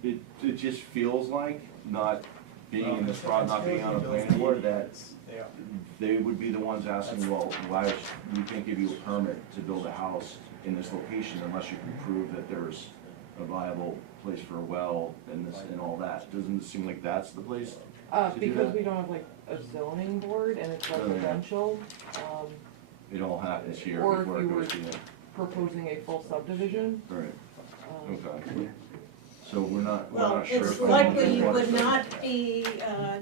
such. It just feels like, not being in this Well, not being on a planning board, that Yeah. they would be the ones asking, well, why, we can't give you a permit to build a house in this location unless you can prove that there's a viable place for a well and this, and all that. Doesn't it seem like that's the place? To do Because that? we don't have like a zoning board and it's residential, It all happens here Or if before it you goes were- to the, proposing a full subdivision. right, um, okay. So we're not Well, sure. it's if we likely you want would to- not be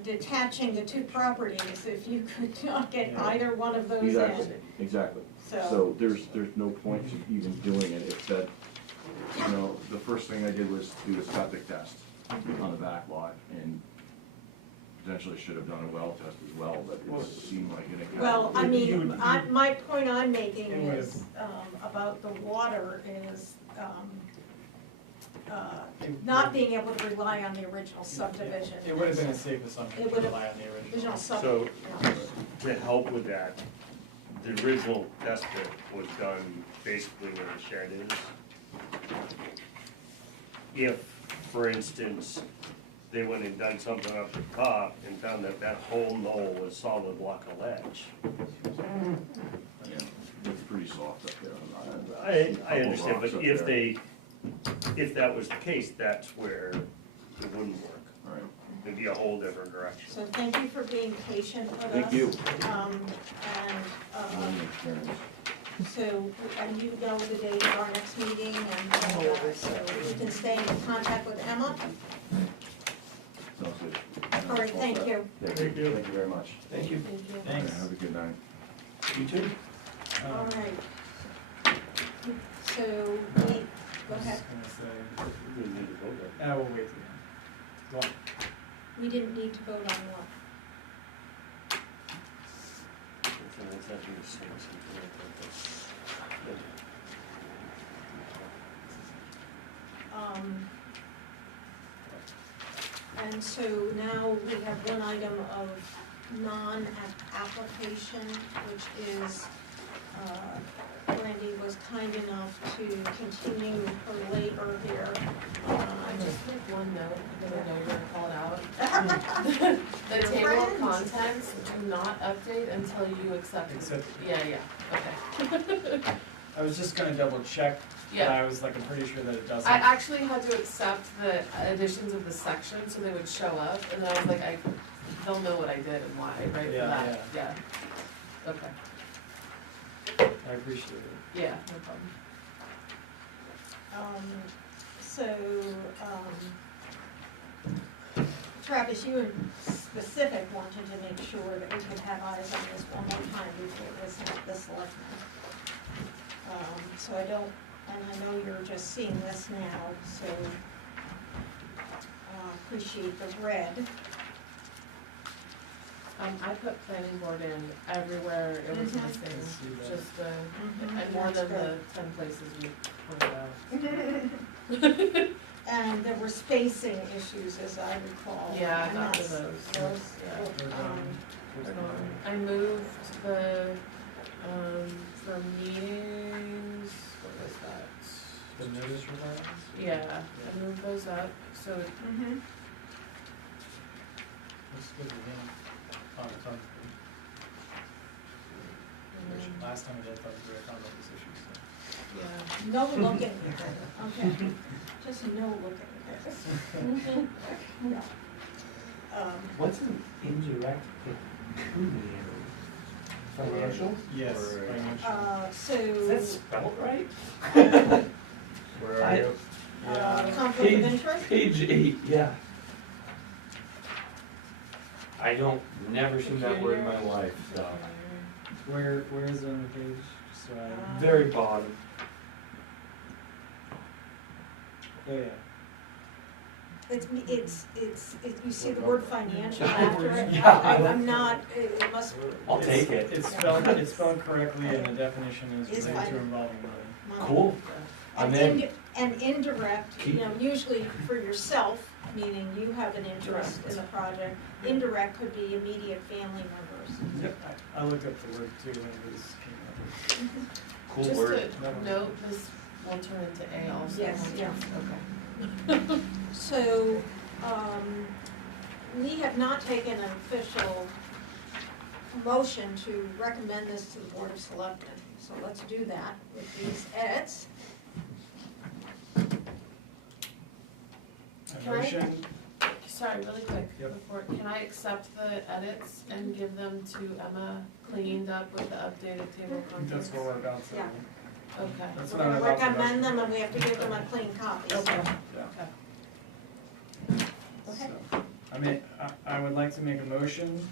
detaching the two properties if you could not get Yeah. either one of those Exactly, in, exactly. so. So there's no point to even doing it, it's that, you know, the first thing I did was do a septic test on the back lot, and potentially should have done a well test as well, but it seemed like it. Well, I You mean, would- my point I'm making You would- is, about the water is, not being able to rely on the original subdivision. It would have been a safe assumption It to would have- rely on the Original original. So, subdivision. to help with that, the original test pit was done basically where the shed is. If, for instance, they went and dug something up the top and found that that whole knoll was solid block of ledge, Yeah, it's pretty soft up there. I understand, but if that was the case, that's where it wouldn't work. All right. It'd be a whole different direction. So thank you for being patient with us. Thank you. And, Learning experience. so, and you know the date of our next meeting, and so you can stay in contact with Emma. Sounds good. All right, thank you. Thank you very much. Thank you. Thank you. Thanks. Have a good night. You too? All right. So, we, go I was ahead. just gonna say, We need to vote on it. we'll wait till the end. Well, We didn't need to vote on what? Let's have you say something like that. And so now we have one item of non-application, which is, Brandy was kind enough to continue her labor here. Just make one note, because I know you're gonna call it out. The Your table of friends. contents do not update until you accept it. Accept. Yeah, okay. I was just gonna double check, but Yeah. I was like, I'm pretty sure that it doesn't. I actually had to accept the additions of the section so they would show up, and then I was like, they'll know what I did and why, right, for Yeah, that, yeah. Okay, I appreciate it. yeah, no problem. Travis, you in specific wanted to make sure that we could have eyes on this one more time before this hit the selectmen. So I don't, and I know you're just seeing this now, so appreciate the red. I put planning board in everywhere it was Mhm. missing, I see that. just Mhm, and more that's than the good. 10 places we pointed out. And there were spacing issues, as I recall. Yeah, I and got to that's- those. We're going- I moved the, for meetings, what was that? The notice requirements? Yeah, I moved those up, so it Mhm. Looks good to me. On the front. Which last time I did, I thought we were talking about this issue, so. yeah. No looking at it, okay, just no looking at it. Yeah. What's an indirect pecuniary? Financial? Yes, Or- financial. So. Is that spelled right? Where are you? Yeah. Conflict of interest? Page 8, yeah. I don't, never seen that word in my life, so. Where is it on the page? Just so I, Very bottom. oh, yeah. It's, you see the word financial after it, Yeah. I'm not, it must. I'll take it. It's spelled correctly and the definition is Is related to fine. involving money. Cool. And I'm in. and indirect, you know, usually for yourself, meaning you have an interest in the project, indirect could be immediate family members. Yep, I looked up the word too when it was came up. Cool Just word. a note, this will turn into A also. Yes, yeah. Okay. So, we have not taken an official motion to recommend this to the Board of Selectmen. So let's do that with these edits. A Can I- motion, Sorry, really quick, Yep. before, can I accept the edits and give them to Emma cleaned up with the updated table of I think that's contents? what we're about to. Yeah. Okay. That's We're what I'm gonna about to recommend motion. them and we have to give them a clean copy. so- Okay, Yeah. okay. Okay. So, I would like to make a motion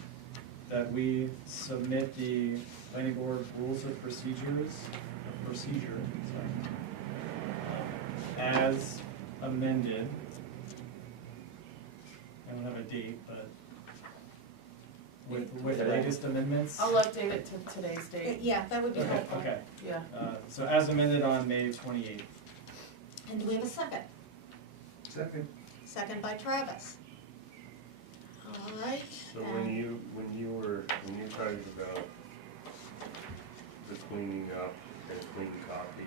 that we submit the planning board rules of procedure, as amended. I don't have a date, but with Today. latest amendments. I'll update it to today's date, Yeah, that would be Okay, helpful. okay. yeah. So as amended on May 28th. And do we have a second? Second. Second by Travis. All right. So when you're talking about the cleaning up and clean copy,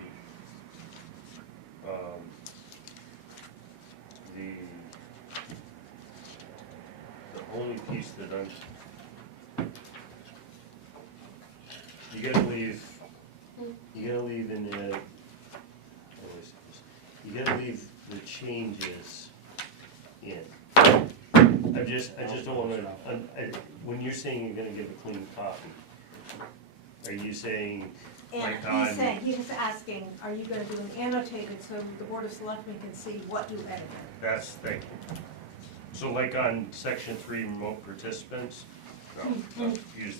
the only piece that you gotta leave in the, you gotta leave the changes in. I just don't wanna, when you're saying you're gonna give a clean copy, are you saying, And like on? he's asking, are you gonna do an annotated so the Board of Selectmen can see what you edited? That's, thank you. So like on section 3, remote participants, no, use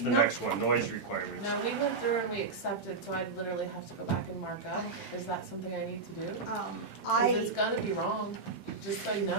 the No. next one, noise requirements. No, we went through and we accepted, so I'd literally have to go back and mark up. Is that something I need to do? Cause it's gonna be wrong, just so you know.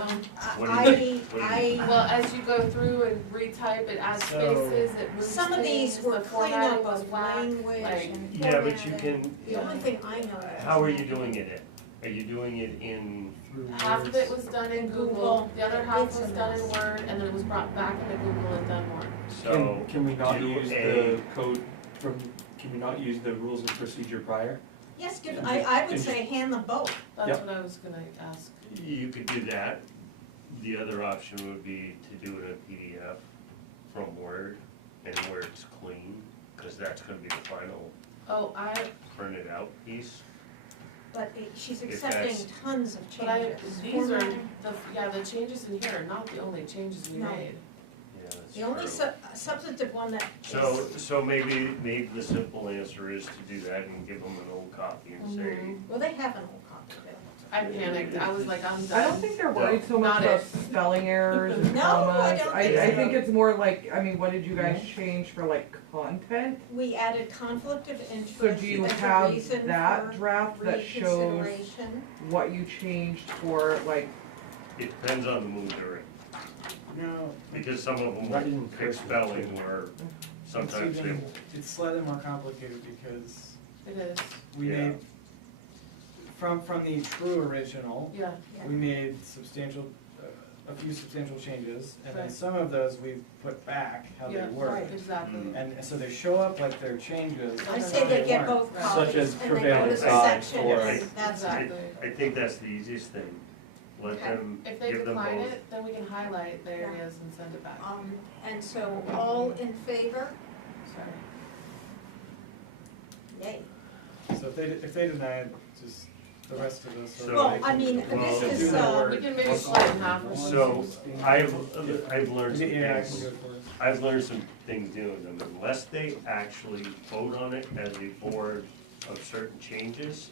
What do you- Well, as you go through and retype, it adds So- spaces, it moves Some of these things, were the cleanup formatting was of whack, language like, and Yeah, but you formatting. can, The only thing I know is. how are you doing it in? Are you doing it in, Through half of it was done in In Google, Google. the other half It's a was done in mess. Word, and then it was brought back into Google and done more. so, Can we not do use a- the code from, can we not use the rules of procedure prior? Yes, I would say hand them both. That's Yep. what I was gonna ask. you could do that. The other option would be to do it in a PDF from Word and where it's clean, cause that's gonna be the final Oh, printed out piece. But she's If accepting that's- tons of but I, changes. these are, Formatting. the changes in here are not the only changes we No. made. Yeah, that's The only true. substantive one that So, is, so maybe the simple answer is to do that and give them an old copy and say, Mhm. well, they have an old copy there. I panicked, I was like, I'm done. I don't think they're worried so much Not about it. spelling errors and No, commas. I don't think I so. think it's more like, I mean, what did you guys change for like content? We added conflict of interest So do you as a have reason that for draft that shows reconsideration. what you changed for like, it depends on the mood they're in. No, Because some of them Write it in will pick cursive, spelling too. where it's sometimes they even, won't. it's slightly more complicated because It is, we Yeah. made, from the true original, yeah, we made a few substantial changes, and then Right. some of those we've put back how they yeah, were. right, exactly. Mm. And so they show up like they're changes. I No, say no, they no, get weren't. both Right. copies. Such as and they go to prevailing the tide section, or- and that's it. Exactly. I think that's the easiest thing. Let Okay. them, If they give them decline both. it, then we can highlight the Yeah. areas and send it back. And so all in favor? Sorry. Yay. So if they deny it, just the rest of us. So- Well, I mean, Well, this do is, the word. We can maybe split in half or So, something. I've learned some Yeah, I can things. do it for us. I've learned some things doing them, unless they actually vote on it as a board of certain changes.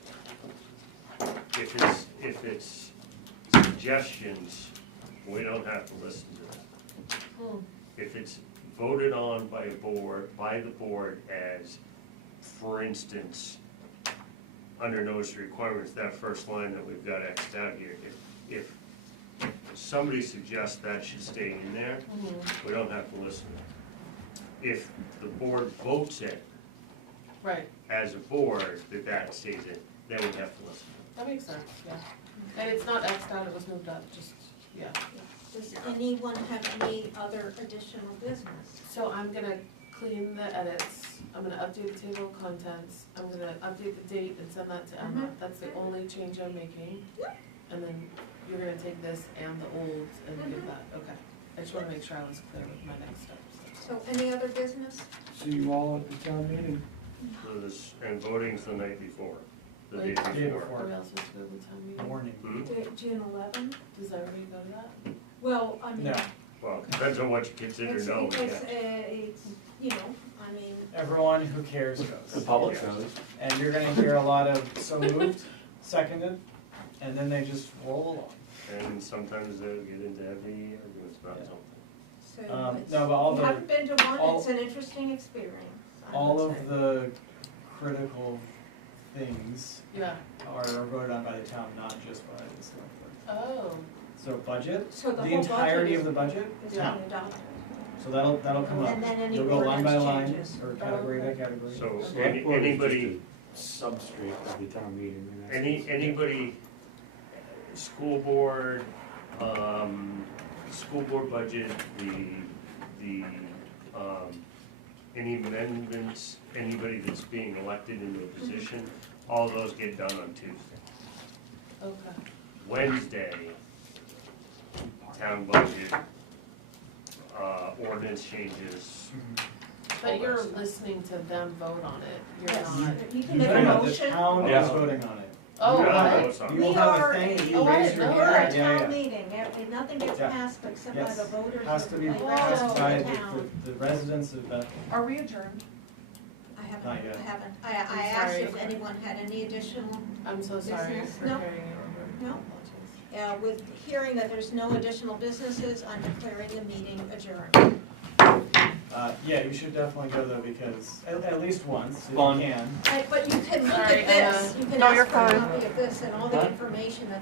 If it's suggestions, we don't have to listen to that. Hmm. If it's voted on by the board as, for instance, under notice requirements, that first line that we've got Xed out here, if somebody suggests that should stay in there, Mhm. we don't have to listen to it. If the board votes it Right, as a board that stays in, then we have to listen. that makes sense, yeah. And it's not Xed out, it was moved up, just, yeah. does anyone have any other additional business? So I'm gonna clean the edits, I'm gonna update the table of contents, I'm gonna update the date and send that to Emma, Mhm. that's the only change I'm making. Yep. And then you're gonna take this and the old and give that, okay. I just wanna make sure I was clear with my next steps. So any other business? See you all at the town meeting. So this, and voting's the night before, the day Wait. Day before. before. Are we all supposed to go to the town meeting? Warning. Hmm? June 11? Does everybody go to that? Well, I mean, No. Well, depends on what you consider it's, no, it's, you know, I mean, Everyone who cares The goes. public Yeah. knows. And you're gonna hear a lot of so moved, seconded, and then they just roll along. and sometimes they'll get into heavy arguments about Yeah. something. so it's, No, but all if you the, haven't been to one, all- it's an interesting experience, I all would of say. the critical things Yeah, are voted on by the town, not just by the select board. oh, So budget, So the the whole entirety budget of the budget, is Yeah. being adopted. so that'll come up. And then any You'll go line by ordinance line, changes. or category by Okay. category. So, Okay. anybody, Substrate of the town meeting. and that's- anybody, school board, school board budget, any amendments, anybody that's being elected into a position, all those get done on Tuesday. Okay. Wednesday, town budget, ordinance changes. But you're listening to them vote on it, you're Yes. not. You can make No, a no, the motion. town Yeah. is voting on it. Oh, You're not what? votes on it. You will We have a are thing, a- if you Oh, I raise didn't your know We're a hand, yeah, town yeah. meeting, nothing gets Yeah. passed except by Yes. the voters Has of to be the passed rest of by the town. the residents of Bethel. Are we adjourned? I Not haven't, yet. I haven't. I I'm asked sorry. if anyone had any additional, I'm so sorry Business? for No. carrying you over. No. Apologies. with hearing that there's no additional businesses, I'm declaring the meeting adjourned. Yeah, you should definitely go though, because at least once, if you Fun. can. But you can look Sorry, at this, you can No, you're ask for a fine. copy of this and all the information that's